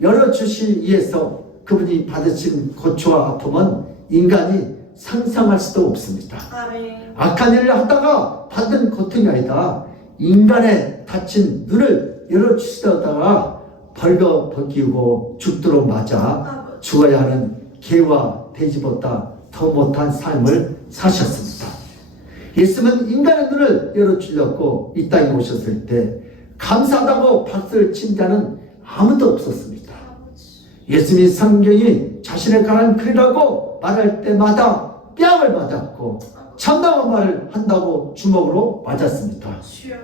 열어주시기 위해서 그분이 받으신 고초와 아픔은 인간이 상상할 수도 없습니다. 아멘. 악한 일을 하다가 받은 고통이 아니다. 인간의 닫힌 눈을 열어주시다가 벌거벗기고 죽도록 맞아 죽어야 하는 개와 돼지보다 더 못한 삶을 사셨습니다. 예수님은 인간의 눈을 열어주려고 이 땅에 오셨을 때 감사하다고 박수를 친 자는 아무도 없었습니다. 예수님이 성경이 자신에 관한 글이라고 말할 때마다 뺨을 맞았고 참담한 말을 한다고 주먹으로 맞았습니다. 주여.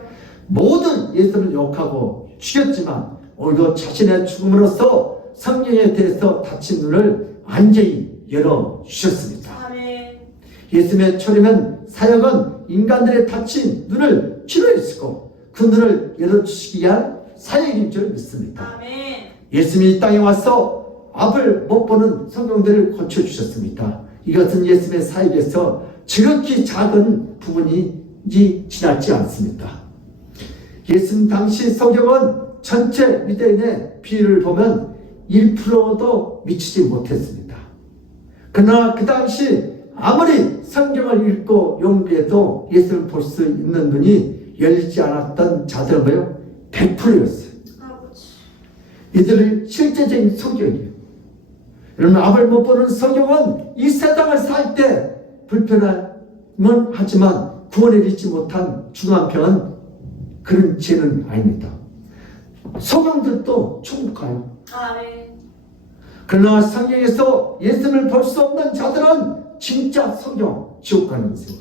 모든 예수님을 욕하고 죽였지만 오히려 자신의 죽음으로써 성경에 대해서 닫힌 눈을 완전히 열어주셨습니다. 아멘. 예수님의 초림한 사역은 인간들의 닫힌 눈을 치료했고 그 그 눈을 열어주시기 위한 사역인 줄 믿습니다. 아멘. 예수님이 이 땅에 와서 앞을 못 보는 성경들을 고쳐주셨습니다. 이것은 예수님의 사역에서 지극히 작은 부분이 지나지 않습니다. 예수님 당시 성경은 전체 유대인의 비율을 보면 1%도 미치지 못했습니다. 그러나 그 당시 아무리 성경을 읽고 연구해도 예수를 볼 수 있는 눈이 열리지 않았던 자들은 뭐예요? 100%였어요. 이들의 실제적인 성경이에요. 여러분, 앞을 못 보는 성경은 이 세상을 살 때 불편함은 하지만 구원을 잊지 못한 중한편은 그런 죄는 아닙니다. 성경들도 충분해요. 아멘. 그러나 성경에서 예수님을 볼 수 없는 자들은 진짜 성경 지옥 가는 것이에요.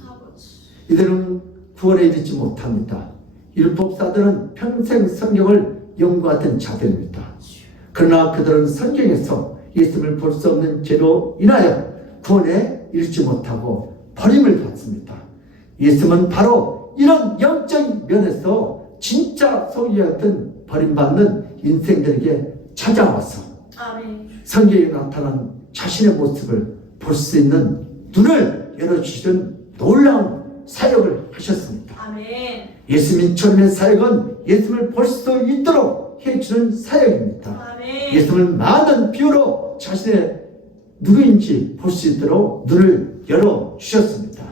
이들은 구원에 이르지 못합니다. 율법사들은 평생 성경을 연구하던 자들입니다. 그러나 그들은 성경에서 예수님을 볼 수 없는 죄로 인하여 구원에 이르지 못하고 버림을 받습니다. 예수님은 바로 이런 영적인 면에서 진짜 성경이었던 버림받는 인생들에게 찾아와서 아멘. 성경에 나타난 자신의 모습을 볼 수 있는 눈을 열어주시는 놀라운 사역을 하셨습니다. 아멘. 예수님 처음의 사역은 예수님을 볼 수 있도록 해주는 사역입니다. 아멘. 예수님을 많은 비유로 자신의 누구인지 볼 수 있도록 눈을 열어주셨습니다.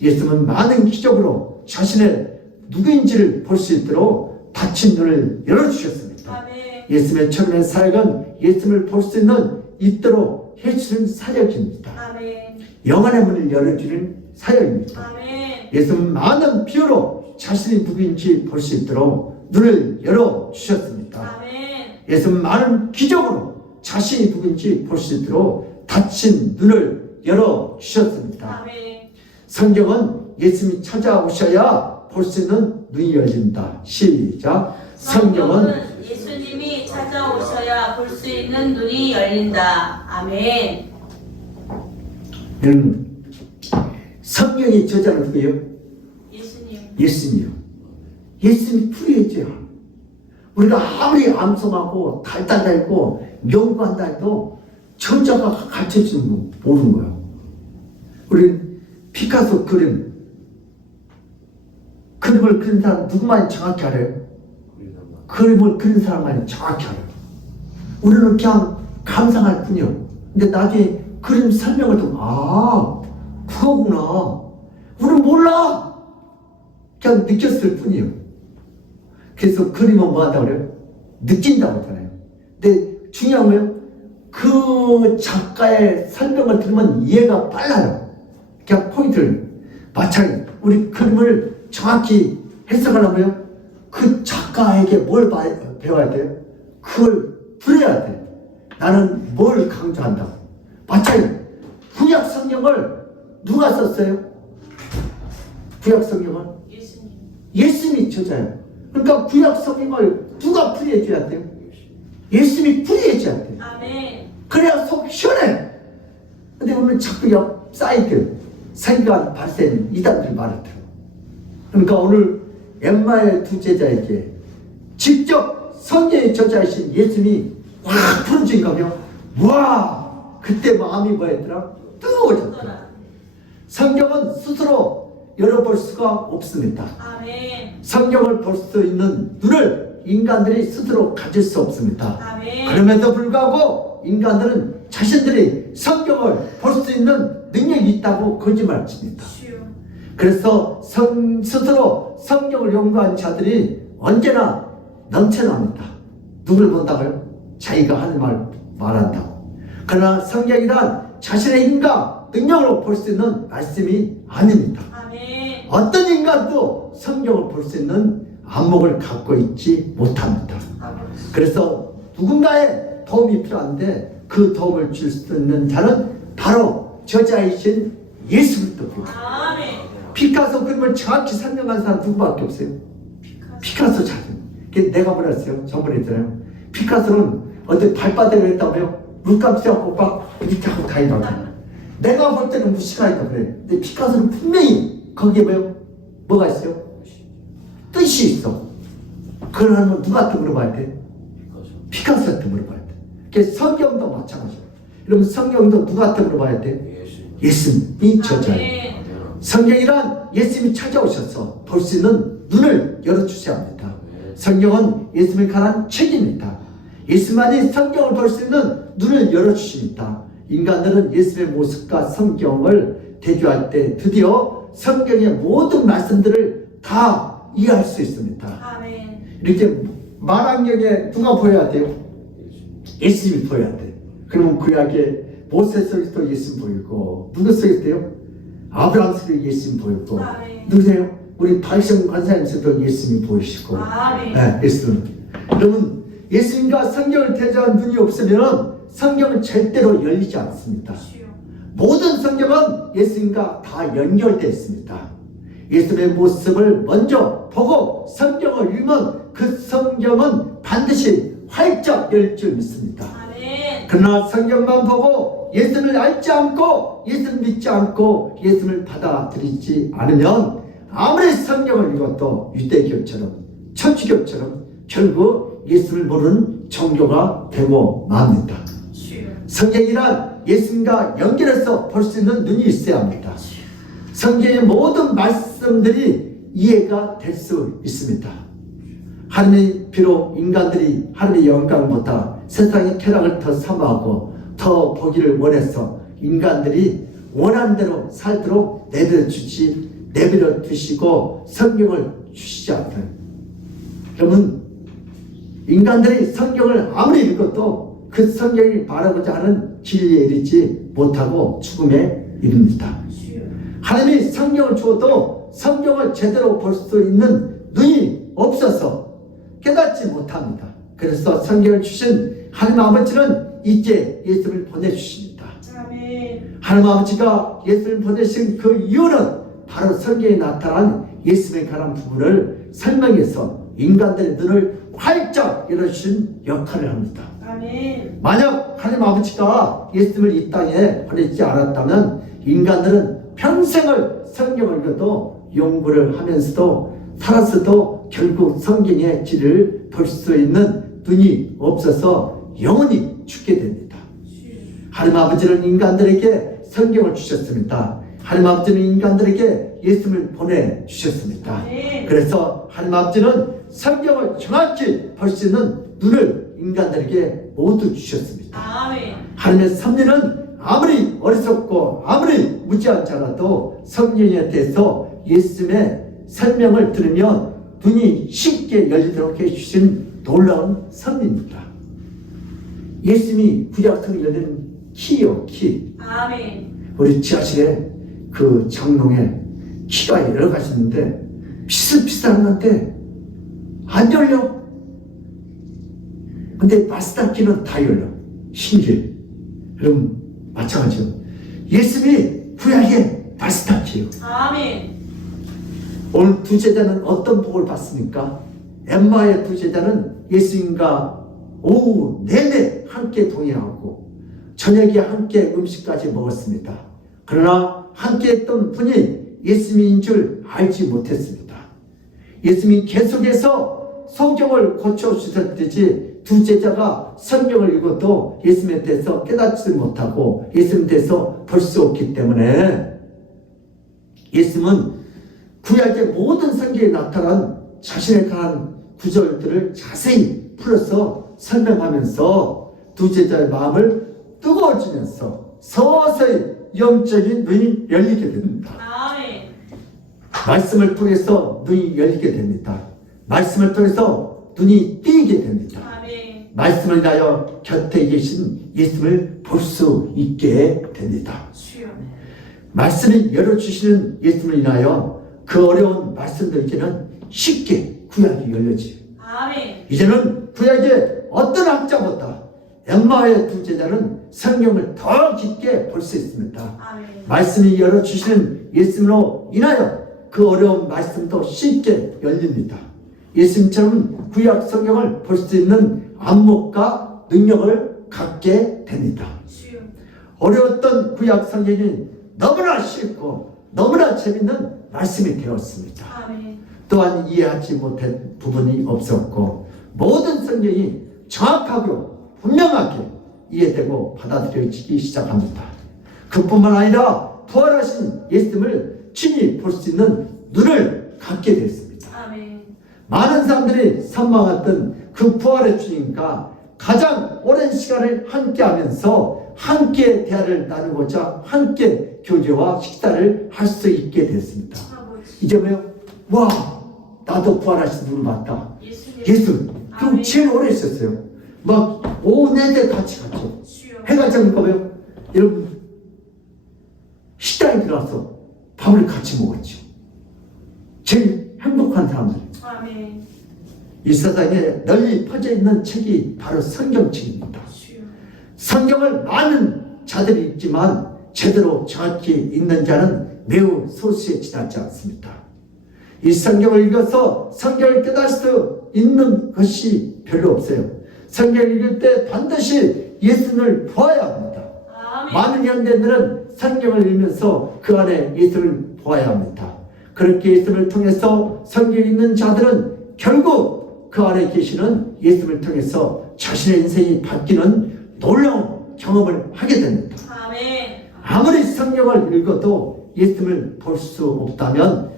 예수님은 많은 기적으로 자신의 누구인지를 볼 수 있도록 닫힌 눈을 열어주셨습니다. 아멘. 예수님의 처음의 사역은 예수님을 볼 수 있도록 해주는 사역입니다. 아멘. 영안의 문을 열어주는 사역입니다. 아멘. 예수님은 많은 비유로 자신이 누구인지 볼 수 있도록 눈을 열어주셨습니다. 아멘. 예수님은 많은 기적으로 자신이 누구인지 볼 수 있도록 닫힌 눈을 열어주셨습니다. 아멘. 성경은 예수님이 찾아오셔야 볼 수 있는 눈이 열린다. 시작. 성경은 예수님이 찾아오셔야 볼 수 있는 눈이 열린다. 아멘. 성경의 저자는 누구예요? 예수님. 예수님이요. 예수님이 풀이했죠. 우리가 아무리 암송하고 달달달고 연구한다 해도 저자가 가르쳐주는 거 모르는 거예요. 우리 피카소 그림을 그린 사람 누구만이 정확히 알아요? 그림을 그린 사람만이 정확히 알아요. 우리는 그냥 감상할 뿐이요. 근데 나중에 그림 설명을 듣고 그거구나. 우리는 몰라. 그냥 느꼈을 뿐이요. 그래서 그림은 뭐 한다고 그래요? 느낀다고 하잖아요. 근데 중요한 거예요. 그 작가의 설명을 들으면 이해가 빨라요. 그냥 포인트를. 마찬가지. 우리 그림을 정확히 해석하려면 그 작가에게 뭘 배워야 돼요? 그걸 들어야 돼. 나는 뭘 강조한다고. 마찬가지. 구약 성경을 누가 썼어요? 구약 성경을? 예수님. 예수님이 저자예요. 그러니까 구약 성경을 누가 풀이해줘야 돼요? 예수님이 풀이해줘야 돼요. 아멘. 그래야 속 시원해. 근데 보면 자꾸 옆 사이드 생각 발생 이단들이 말을 들어. 그러니까 오늘 엠마의 두 제자에게 직접 성경의 저자이신 예수님이 확 풀어진 거면 와 그때 마음이 뭐였더라? 뜨거워졌더라. 성경은 스스로 열어볼 수가 없습니다. 아멘. 성경을 볼 수 있는 눈을 인간들이 스스로 가질 수 없습니다. 아멘. 그럼에도 불구하고 인간들은 자신들이 성경을 볼 수 있는 능력이 있다고 거짓말을 칩니다. 주여. 그래서 스스로 성경을 연구한 자들이 언제나 넘쳐납니다. 누굴 본다고요? 자기가 하는 말 말한다고. 그러나 성경이란 자신의 힘과 능력으로 볼 수 있는 말씀이 아닙니다. 아멘. 어떤 인간도 성경을 볼 수 있는 안목을 갖고 있지 못합니다. 그래서 누군가의 도움이 필요한데 그 도움을 줄 수 있는 자는 바로 저자이신 예수 그리스도입니다. 아멘. 피카소 그림을 정확히 설명한 사람 누구밖에 없어요. 피카소 자신. 내가 뭐라 했어요? 저번에 했잖아요. 피카소는 어디 발바닥에 했다고요? 물감지 하고 막 이렇게 하고 다니다고. 내가 볼 때는 무시가있다 그래. 근데 피카소는 분명히 거기에 뭐가 있어요? 뜻이 있어. 그걸 하면 누구한테 물어봐야 돼? 피카소한테 물어봐야 돼. 그래서 성경도 마찬가지야. 그럼 성경도 누구한테 물어봐야 돼? 예수님이 저자예요. 아멘. 성경이란 예수님이 찾아오셔서 볼 수 있는 눈을 열어주셔야 합니다. 성경은 예수님에 관한 책입니다. 예수만이 성경을 볼 수 있는 눈을 열어주십니다. 인간들은 예수님의 모습과 성경을 대조할 때 드디어 성경의 모든 말씀들을 다 이해할 수 있습니다. 아멘. 이렇게 만왕경에 누가 보여야 돼요? 예수님이 보여야 돼. 그러면 구약에 모세 속에서도 예수님 보이고, 누구 속에서요? 아브라함 속에 예수님 보이고, 아멘. 누구세요? 우리 발성 관사님께서도 예수님이 보이시고, 아멘. 네, 예수님. 그러면 예수님과 성경을 대조한 눈이 없으면 성경은 절대로 열리지 않습니다. 주여. 모든 성경은 예수님과 다 연결되어 있습니다. 예수님의 모습을 먼저 보고 성경을 읽으면 그 성경은 반드시 활짝 열릴 줄 믿습니다. 아멘. 그러나 성경만 보고 예수님을 알지 않고 예수님을 믿지 않고 예수님을 받아들이지 않으면 아무리 성경을 읽어도 유대교처럼 천주교처럼 결국 예수를 모르는 종교가 되고 맙니다. 주여. 성경이란 예수님과 연결해서 볼 수 있는 눈이 있어야 합니다. 성경의 모든 말씀들이 이해가 될 수 있습니다. 하나님이 비록 인간들이 하나님의 영광보다 세상의 쾌락을 더 사모하고 더 보기를 원해서 인간들이 원하는 대로 살도록 내버려 두시고 성경을 주시지 않아요. 그러면 인간들이 성경을 아무리 읽어도 그 성경이 말하고자 하는 진리에 이르지 못하고 죽음에 이릅니다. 주여. 하나님이 성경을 주어도 성경을 제대로 볼 수 있는 눈이 없어서 깨닫지 못합니다. 그래서 성경을 주신 하나님 아버지는 이제 예수를 보내주십니다. 아멘. 하나님 아버지가 예수를 보내신 그 이유는 바로 성경에 나타난 예수에 관한 부분을 설명해서 인간들의 눈을 활짝 열어주신 역할을 합니다. 아멘. 만약 하나님 아버지가 예수님을 이 땅에 보내지 않았다면 인간들은 평생을 성경을 읽어도 연구를 하면서도 살았어도 결국 성경의 질을 볼 수 있는 눈이 없어서 영원히 죽게 됩니다. 하나님 아버지는 인간들에게 성경을 주셨습니다. 하나님 아버지는 인간들에게 예수님을 보내주셨습니다. 아멘. 그래서 하나님 아버지는 성경을 정확히 볼 수 있는 눈을 인간들에게 모두 주셨습니다. 아멘. 하나님의 섭리는 아무리 어리석고 아무리 무지한 자라도 성경에 대해서 예수님의 설명을 들으면 눈이 쉽게 열리도록 해주신 놀라운 섭리입니다. 예수님이 구약성을 열리는 키요, 키. 아멘. 우리 지하실에 그 장롱에 키가 여러 가지 있는데 비슷비슷한데 안 열려. 근데 마스터 키는 다 열려. 신기해. 그럼 마찬가지로 예수님이 구약의 마스터 키요. 아멘. 오늘 두 제자는 어떤 복을 받습니까? 엠마의 두 제자는 예수님과 오후 내내 함께 동행하고 저녁에 함께 음식까지 먹었습니다. 그러나 함께 했던 분이 예수님인 줄 알지 못했습니다. 예수님이 계속해서 성경을 고쳐주셨듯이 두 제자가 성경을 읽어도 예수님에 대해서 깨닫지 못하고 예수님에 대해서 볼 수 없기 때문에 예수님은 구약의 모든 성경에 나타난 자신에 관한 구절들을 자세히 풀어서 설명하면서 두 제자의 마음을 뜨거워지면서 서서히 영적인 눈이 열리게 됩니다. 아멘. 말씀을 통해서 눈이 열리게 됩니다. 말씀을 통해서 눈이 띄게 됩니다. 아멘. 말씀을 인하여 곁에 계신 예수님을 볼 수 있게 됩니다. 주여. 말씀이 열어주시는 예수님을 인하여 그 어려운 말씀도 이제는 쉽게 구약이 열려지요. 아멘. 이제는 구약의 어떤 학자보다 엠마의 두 제자는 성경을 더 깊게 볼 수 있습니다. 아멘. 말씀이 열어주시는 예수님으로 인하여 그 어려운 말씀도 쉽게 열립니다. 예수님처럼 구약 성경을 볼 수 있는 안목과 능력을 갖게 됩니다. 주여. 어려웠던 구약 성경이 너무나 쉽고 너무나 재밌는 말씀이 되었습니다. 아멘. 또한 이해하지 못한 부분이 없었고 모든 성경이 정확하고 분명하게 이해되고 받아들여지기 시작합니다. 그뿐만 아니라 부활하신 예수님을 친히 볼 수 있는 눈을 갖게 됐습니다. 아멘. 많은 사람들이 선망했던 그 부활의 주님과 가장 오랜 시간을 함께하면서 함께 대화를 나누고자 함께 교제와 식사를 할 수 있게 됐습니다. 아버지. 이제 뭐요? 와, 나도 부활하신 분을 봤다. 예수님. 예수, 그 아멘. 제일 오래 있었어요. 막 오후 내내 같이 갔죠. 주여. 해가 지니까 뭐요? 여러분 식당에 들어가서 밥을 같이 먹었죠. 제일 행복한 사람들. 아멘. 이 세상에 널리 퍼져 있는 책이 바로 성경책입니다. 주여. 성경을 많은 자들이 읽지만 제대로 정확히 읽는 자는 매우 소수에 지나지 않습니다. 이 성경을 읽어서 성경을 깨달을 수 있는 것이 별로 없어요. 성경을 읽을 때 반드시 예수님을 보아야 합니다. 아멘. 많은 현대인들은 성경을 읽으면서 그 안에 예수를 보아야 합니다. 그렇게 예수를 통해서 성경을 읽는 자들은 결국 그 안에 계시는 예수를 통해서 자신의 인생이 바뀌는 놀라운 경험을 하게 됩니다. 아멘. 아무리 성경을 읽어도 예수를 볼 수 없다면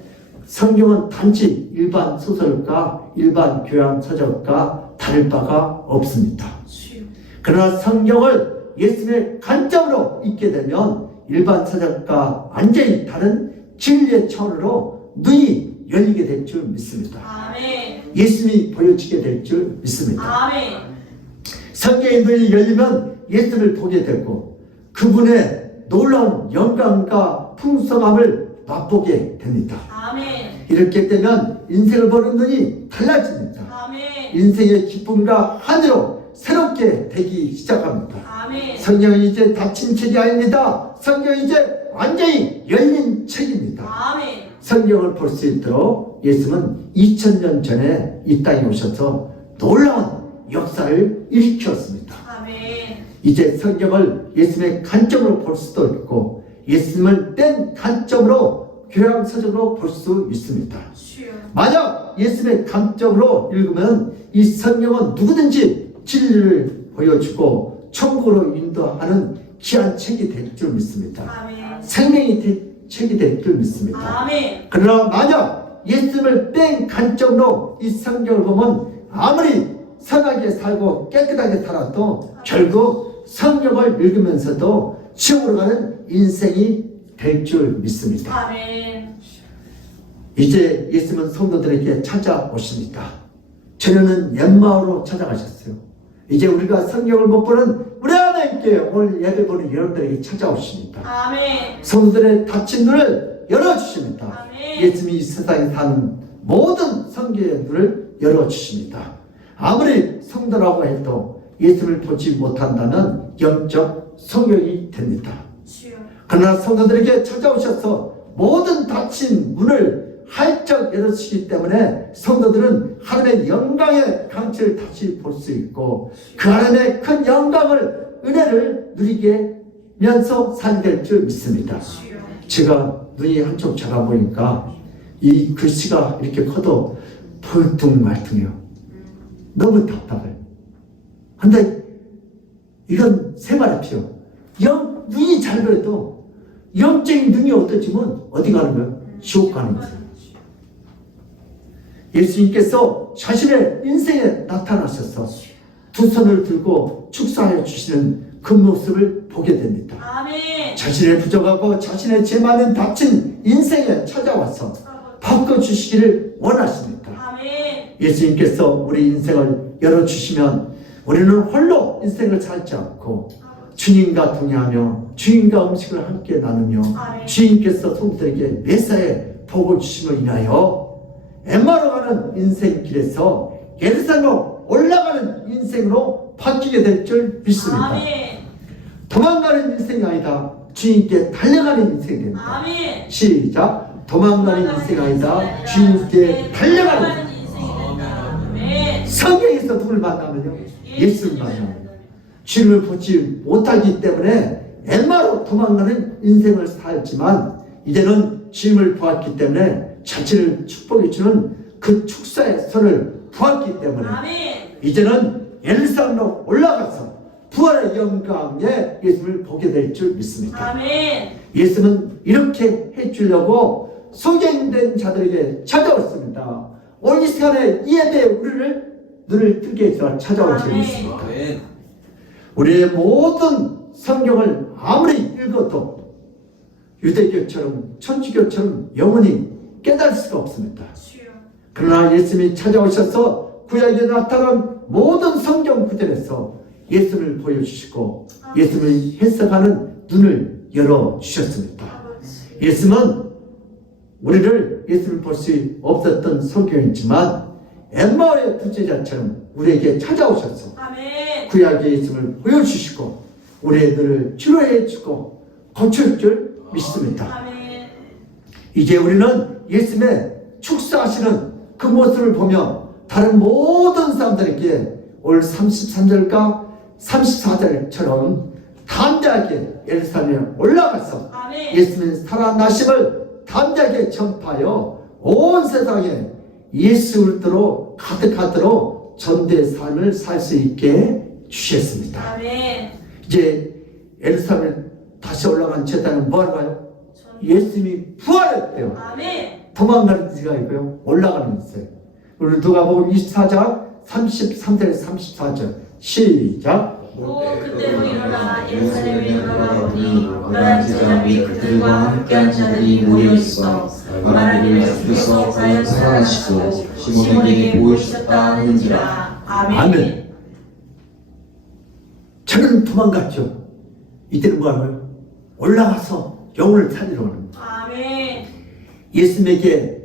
성경은 단지 일반 소설과 일반 교양 서적과 다를 바가 없습니다. 주여. 그러나 성경을 예수님의 관점으로 읽게 되면 일반 서적과 완전히 다른 진리의 차원으로 눈이 열리게 될 줄 믿습니다. 아멘. 예수님이 보여지게 될 줄 믿습니다. 아멘. 성경의 눈이 열리면 예수를 보게 되고 그분의 놀라운 영광과 풍성함을 맛보게 됩니다. 아멘. 이렇게 되면 인생을 보는 눈이 달라집니다. 아멘. 인생의 기쁨과 한으로 새롭게 되기 시작합니다. 아멘. 성경은 이제 닫힌 책이 아닙니다. 성경은 이제 완전히 열린 책입니다. 아멘. 성경을 볼 수 있도록 예수님은 2000년 전에 이 땅에 오셔서 놀라운 역사를 일으켰습니다. 아멘. 이제 성경을 예수님의 관점으로 볼 수도 있고 예수님을 뗀 관점으로 교양서적으로 볼 수 있습니다. 주여. 만약 예수님의 관점으로 읽으면 이 성경은 누구든지 진리를 보여주고 천국으로 인도하는 귀한 책이 될 줄 믿습니다. 아멘. 생명의 책이 될 줄 믿습니다. 아멘. 그러나 만약 예수님을 뺀 관점으로 이 성경을 보면 아무리 선하게 살고 깨끗하게 살아도 결국 성경을 읽으면서도 지옥으로 가는 인생이 될 줄 믿습니다. 아멘. 이제 예수님은 성도들에게 찾아오십니다. 전에는 옛마을로 찾아가셨어요. 이제 우리가 성경을 못 보는 우리 안에 있게 오늘 예배 보는 여러분들에게 찾아오십니다. 아멘. 성도들의 닫힌 눈을 열어주십니다. 아멘. 예수님이 이 세상에 사는 모든 성경의 눈을 열어주십니다. 아무리 성도라고 해도 예수를 보지 못한다면 영적 성경이 됩니다. 주여. 그러나 성도들에게 찾아오셔서 모든 닫힌 문을 활짝 열어주시기 때문에 성도들은 하나님의 영광의 강체를 다시 볼 수 있고 그 하나님의 큰 영광을 은혜를 누리게면서 살게 될 줄 믿습니다. 주여. 제가 눈이 한쪽 작아 보니까 이 글씨가 이렇게 커도 벌뚱말뚱해요. 너무 답답해요. 근데 이건 생활의 필요. 눈이 잘 그래도 영적인 눈이 어떠지면 어디 가는 거예요? 지옥 가는 거예요. 예수님께서 자신의 인생에 나타나셔서 두 손을 들고 축사하여 주시는 그 모습을 보게 됩니다. 아멘. 자신의 부족하고 자신의 죄 많은 닫힌 인생에 찾아와서 바꿔주시기를 원하십니다. 아멘. 예수님께서 우리 인생을 열어주시면 우리는 홀로 인생을 살지 않고 주님과 동행하며 주님과 음식을 함께 나누며 아멘. 주님께서 성도들에게 매사에 복을 주심을 인하여 엠마로 가는 인생 길에서 예루살렘으로 올라가는 인생으로 바뀌게 될 줄 믿습니다. 아멘. 도망가는 인생이 아니다. 주님께 달려가는 인생이 됩니다. 아멘. 시작. 도망가는 인생이 아니다. 주님께 달려가는 인생이 된다. 아멘. 성경에서 누굴 만나면요? 예수를 만나요. 주님을 보지 못하기 때문에 엠마로 도망가는 인생을 살지만 이제는 주님을 보았기 때문에 자신을 축복해 주는 그 축사의 선을 보았기 때문에 아멘. 이제는 예루살렘으로 올라가서 부활의 영광에 예수를 보게 될 줄 믿습니다. 아멘. 예수는 이렇게 해주려고 소경된 자들에게 찾아왔습니다. 오늘 이 시간에 이 예배에 우리를 눈을 뜨게 해서 찾아온 줄 믿습니다. 우리의 모든 성경을 아무리 읽어도 유대교처럼 천주교처럼 영원히 깨달을 수가 없습니다. 주여. 그러나 예수님이 찾아오셔서 구약에 나타난 모든 성경 구절에서 예수를 보여주시고 예수를 해석하는 눈을 열어주셨습니다. 예수는 우리를 예수를 볼 수 없었던 성경이지만 엠마오의 두 제자처럼 우리에게 찾아오셔서 아멘. 구약의 예수를 보여주시고 우리의 눈을 치료해 주고 고칠 줄 믿습니다. 아멘. 이제 우리는 예수님의 축사하시는 그 모습을 보며 다른 모든 사람들에게 올 33절과 34절처럼 담대하게 예루살렘에 올라가서 아멘. 예수님의 살아나심을 담대하게 전파하여 온 세상에 예수 그리스도로 가득하도록 전도의 삶을 살 수 있게 주셨습니다. 아멘. 이제 예루살렘에 다시 올라간 제단은 뭐할까요? 예수님이 부활했대요. 아멘. 도망가는 지가 있고요. 올라가는 있어요. 우리 누가복음 24장 33절 34절 시작. 또 그때로 일어나 예루살렘에 돌아가오니 너란 제자 및 그들과 함께한 자들이 모여있어 말하기를 주께서 과연 살아나시고 시몬에게 보이셨다 하는지라. 아멘. 아멘. 저는 도망갔죠. 이때는 뭐하고요? 올라가서 영혼을 살리러 오는 거예요. 아멘. 예수님에게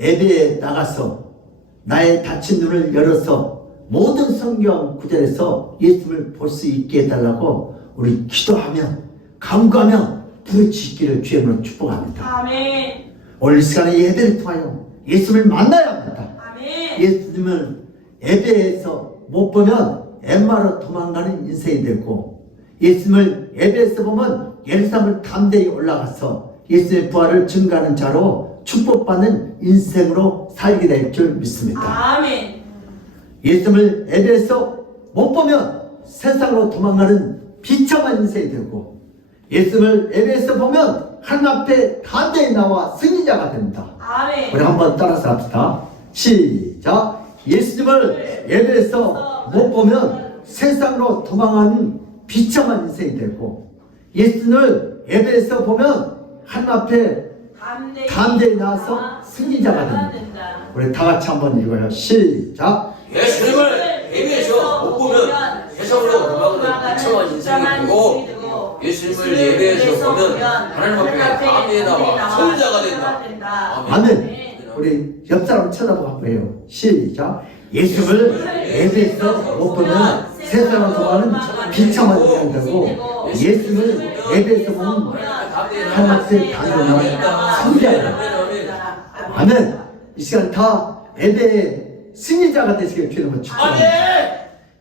예배에 나가서 나의 닫힌 눈을 열어서 모든 성경 구절에서 예수님을 볼 수 있게 해달라고 우리 기도하며 간구하며 부르짖기를 주님으로 축복합니다. 아멘. 오늘 이 시간에 예배를 통하여 예수님을 만나야 합니다. 아멘. 예수님을 예배에서 못 보면 엠마로 도망가는 인생이 되고 예수님을 예배에서 보면 예루살렘을 담대히 올라가서 예수의 부활을 증거하는 자로 축복받는 인생으로 살게 될 줄 믿습니다. 아멘. 예수님을 예배에서 못 보면 세상으로 도망가는 비참한 인생이 되고 예수님을 예배에서 보면 하나님 앞에 담대히 나와 승리자가 됩니다. 아멘. 우리 한번 따라서 합시다. 시작. 예수님을 예배에서 못 보면 세상으로 도망가는 비참한 인생이 되고 예수님을 예배에서 보면 하나님 앞에 담대히 나와서 승리자가 됩니다. 우리 다 같이 한번 읽어요. 시작. 예수님을 예배에서 못 보면 세상으로 도망가는 비참한 인생이 되고 예수님을 예배에서 보면 하나님 앞에 담대히 나와 선자가 된다. 아멘. 우리 옆 사람 쳐다보고 한번 해요. 시작. 예수를 예배에서 못 보면 세상으로 도망가는 비참한 인생이 되고 예수를 예배에서 보면 하나님 앞에 담대히 나와 승리자가 된다. 아멘. 이 시간 다 예배의 승리자가 되시길 주님을 축복합니다.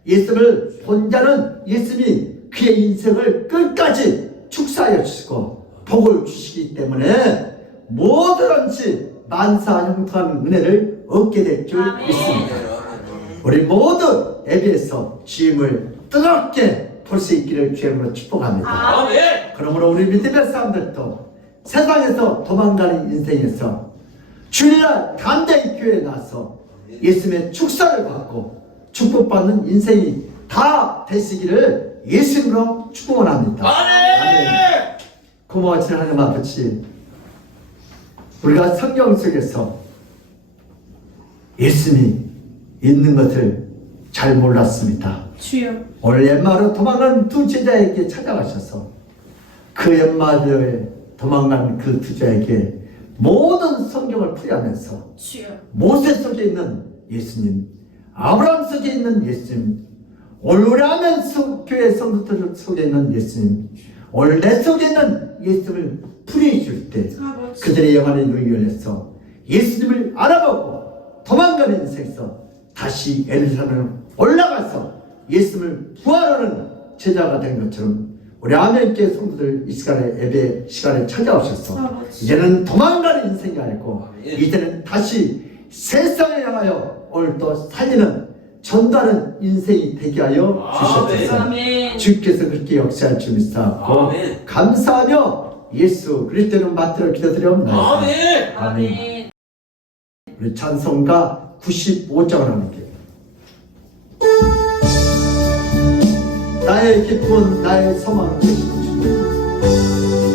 예수를 본 자는 예수님이 그의 인생을 끝까지 축사하여 주시고 복을 주시기 때문에 뭐든지 만사형통한 은혜를 얻게 될 줄 믿습니다. 우리 모두 예배에서 주님을 뜨겁게 볼 수 있기를 주님으로 축복합니다. 아멘. 그러므로 우리 믿음의 사람들도 세상에서 도망가는 인생에서 주일날 담대히 교회에 나서 예수님의 축사를 받고 축복받는 인생이 다 되시기를 예수님으로 축복합니다. 아멘. 고마우신 하나님 아버지, 우리가 성경 속에서 예수님이 있는 것을 잘 몰랐습니다. 주여. 오늘 엠마로 도망간 두 제자에게 찾아가셔서 그 엠마로에 도망간 그 두 제자에게 모든 성경을 풀이하면서 주여. 모세 속에 있는 예수님, 아브라함 속에 있는 예수님, 오늘 우리 아멘 교회 성도들 속에 있는 예수님, 오늘 내 속에 있는 예수님을 풀이해 줄 때 그들의 영안의 눈이 열려서 예수님을 알아보고 도망가는 인생에서 다시 예루살렘으로 올라가서 예수님을 부활하는 제자가 된 것처럼 우리 아멘교회 성도들 이 시간에 예배 시간에 찾아오셨어. 이제는 도망가는 인생이 아니고 이제는 다시 세상을 향하여 오늘 또 살리는 전도하는 인생이 되게 하여 주셨소서. 아멘. 주께서 그렇게 역사할 줄 믿사옵고 아멘. 감사하며 예수 그리스도는 맡들어 기도드려옵나이다. 아멘. 아멘. 우리 찬송가 95장을 함께. 나의 기쁨은 나의 소망 되신 주.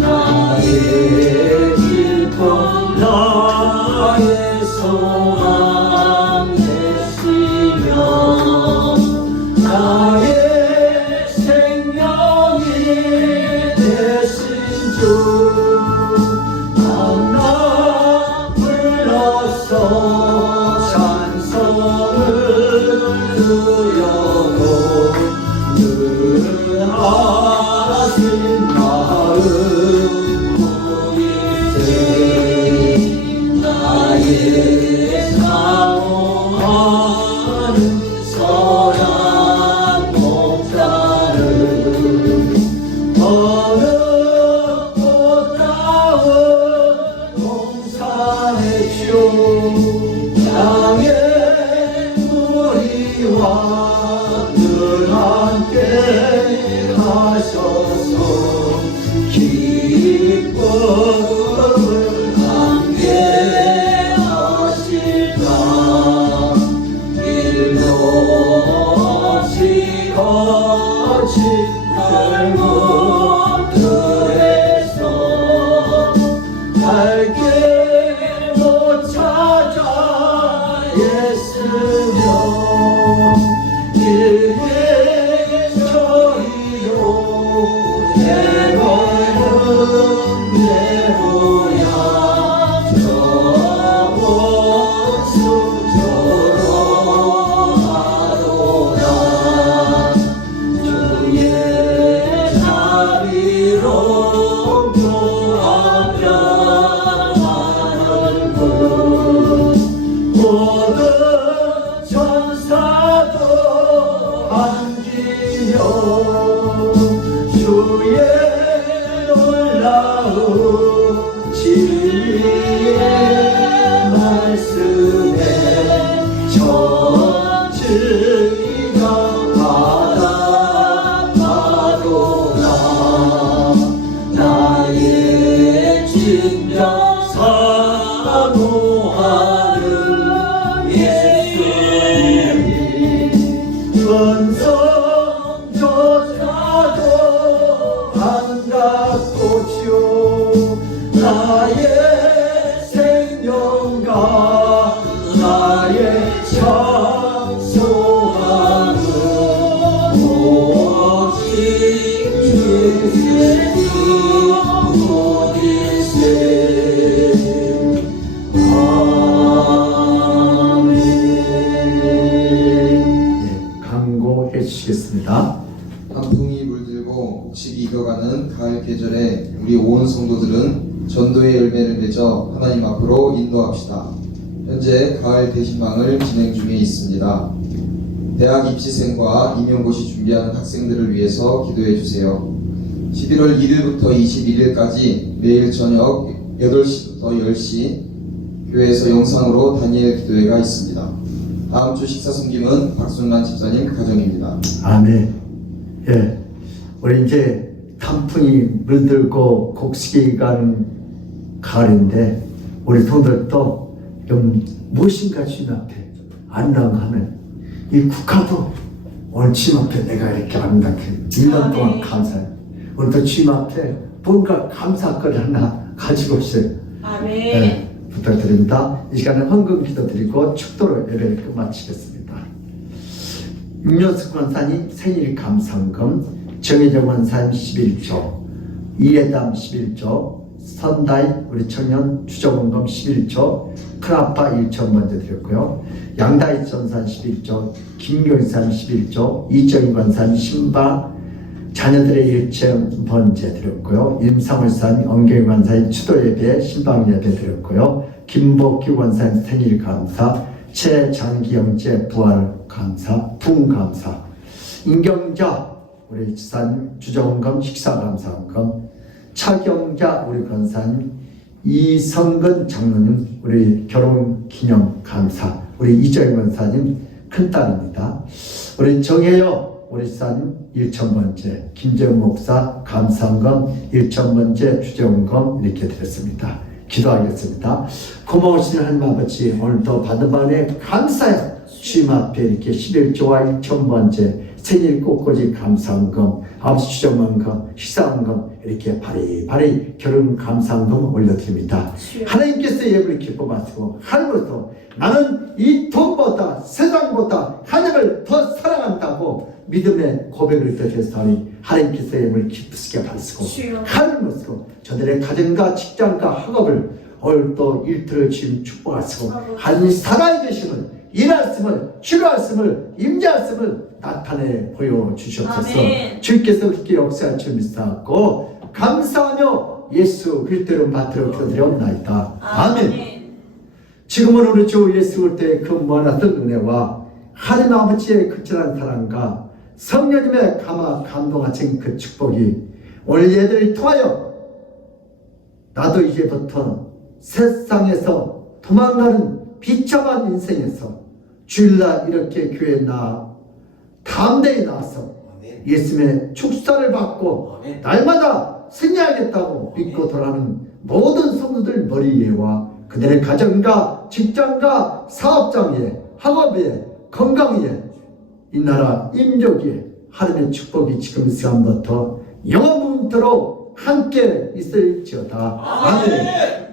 나의 기쁨 나의 소망 되시며 나의 생명이 되신 주 만나 불러서 찬송을 드려도 늘 하신 마음 나의 사모하는 선한 목자를 어느 꽃다운 동산의 주 땅의 우리와 늘 함께 하셔서 기쁨을 함께 하실까 길도 없이 거친 들문들에서 갈길 못 찾아 애쓰며 길게 저리로 내걸은 내 고향 저 원수처럼 하도다 주의 자비로 교하며 하는 분 모든 천사도 반기며 주의 놀라운 진리의 말씀에 전증이가 바다파도다 나의 진정 사모하는 예수님 은성조차도 반갑고죠 나의 생명과 나의 찬송함은 오직 주님이 보일세 아멘. 예, 강고해 주시겠습니다. 단풍이 물들고 곡식이 익어가는 가을 계절에 우리 온 성도들은 전도의 열매를 맺어 하나님 앞으로 인도합시다. 현재 가을 대신망을 진행 중에 있습니다. 대학 입시생과 임용고시 준비하는 학생들을 위해서 기도해 주세요. 11월 1일부터 21일까지 매일 저녁 8시부터 10시 교회에서 영상으로 다니엘 기도회가 있습니다. 다음 주 식사 섬김은 박순란 집사님 가정입니다. 아멘. 예, 우리 이제 단풍이 물들고 곡식이 가는 가을인데 우리 성도들도 좀 무엇인가 주님 앞에 안당하는 이 국가도 오늘 주님 앞에 내가 이렇게 안당해 1년 동안 감사해. 오늘도 주님 앞에 뭔가 감사거리 하나 가지고 있어요. 아멘. 네, 부탁드립니다. 이 시간에 헌금 기도드리고 축도로 예배를 끝마치겠습니다. 윤여숙 권사님 생일 감상금, 정혜정 권사님 11조, 이해담 11조, 선다이 우리 청년 추정원금 11조, 큰아빠 1조 먼저 드렸고요. 양다희 전사 11조, 김교사님 11조, 이정희 권사님 신방 자녀들의 1,000번째 드렸고요. 임상월 사님 엄경희 권사님 추도 예배 신방 예배 드렸고요. 김복규 권사님 생일 감사, 최장기영재 부활 감사, 붕 감사, 임경자 우리 지사님 주정검 식사 감사원금, 차경자 우리 권사님, 이성근 장로님 우리 결혼 기념 감사, 우리 이정희 권사님 큰딸입니다. 우리 정혜요 우리 지사님 1,000번째, 김재훈 목사 감사원금 1,000번째 주정검 이렇게 드렸습니다. 기도하겠습니다. 고마우신 하나님 아버지, 오늘도 받은 바에 감사해요. 주님 앞에 이렇게 11조와 1,000번째 생일 꽃꽂이 감사원금, 아버지 주정원금, 식사원금 이렇게 바리바리 결혼 감사원금 올려드립니다. 하나님께서 예물을 기뻐 마시고 하늘로서 나는 이 돈보다 세상보다 하나님을 더 사랑한다고 믿음의 고백을 드렸으니 하나님께서 예물을 기쁘시게 받으시고 하늘로서 저들의 가정과 직장과 학업을 오늘 또 일터를 지금 축복하시고 하나님 살아계심을 일하심을 치료하심을 임재하심을 나타내 보여주시옵소서. 주께서 그렇게 역사할 줄 믿사옵고 감사하며 예수 그리스도를 받들어 기도드려옵나이다. 아멘. 지금은 우리 주 예수 그리스도의 그 무한하던 은혜와 하나님 아버지의 극진한 사랑과 성령님의 감동하신 그 축복이 오늘 예들을 통하여 나도 이제부터 세상에서 도망가는 비참한 인생에서 주일날 이렇게 교회에 나와 담대히 나와서 예수님의 축사를 받고 날마다 승리하겠다고 믿고 돌아가는 모든 성도들 머리 위에와 그들의 가정과 직장과 사업장에 학업에 건강에 이 나라 임족에 하나님의 축복이 지금 이 시간부터 영원토록 함께 있을지어다. 아멘.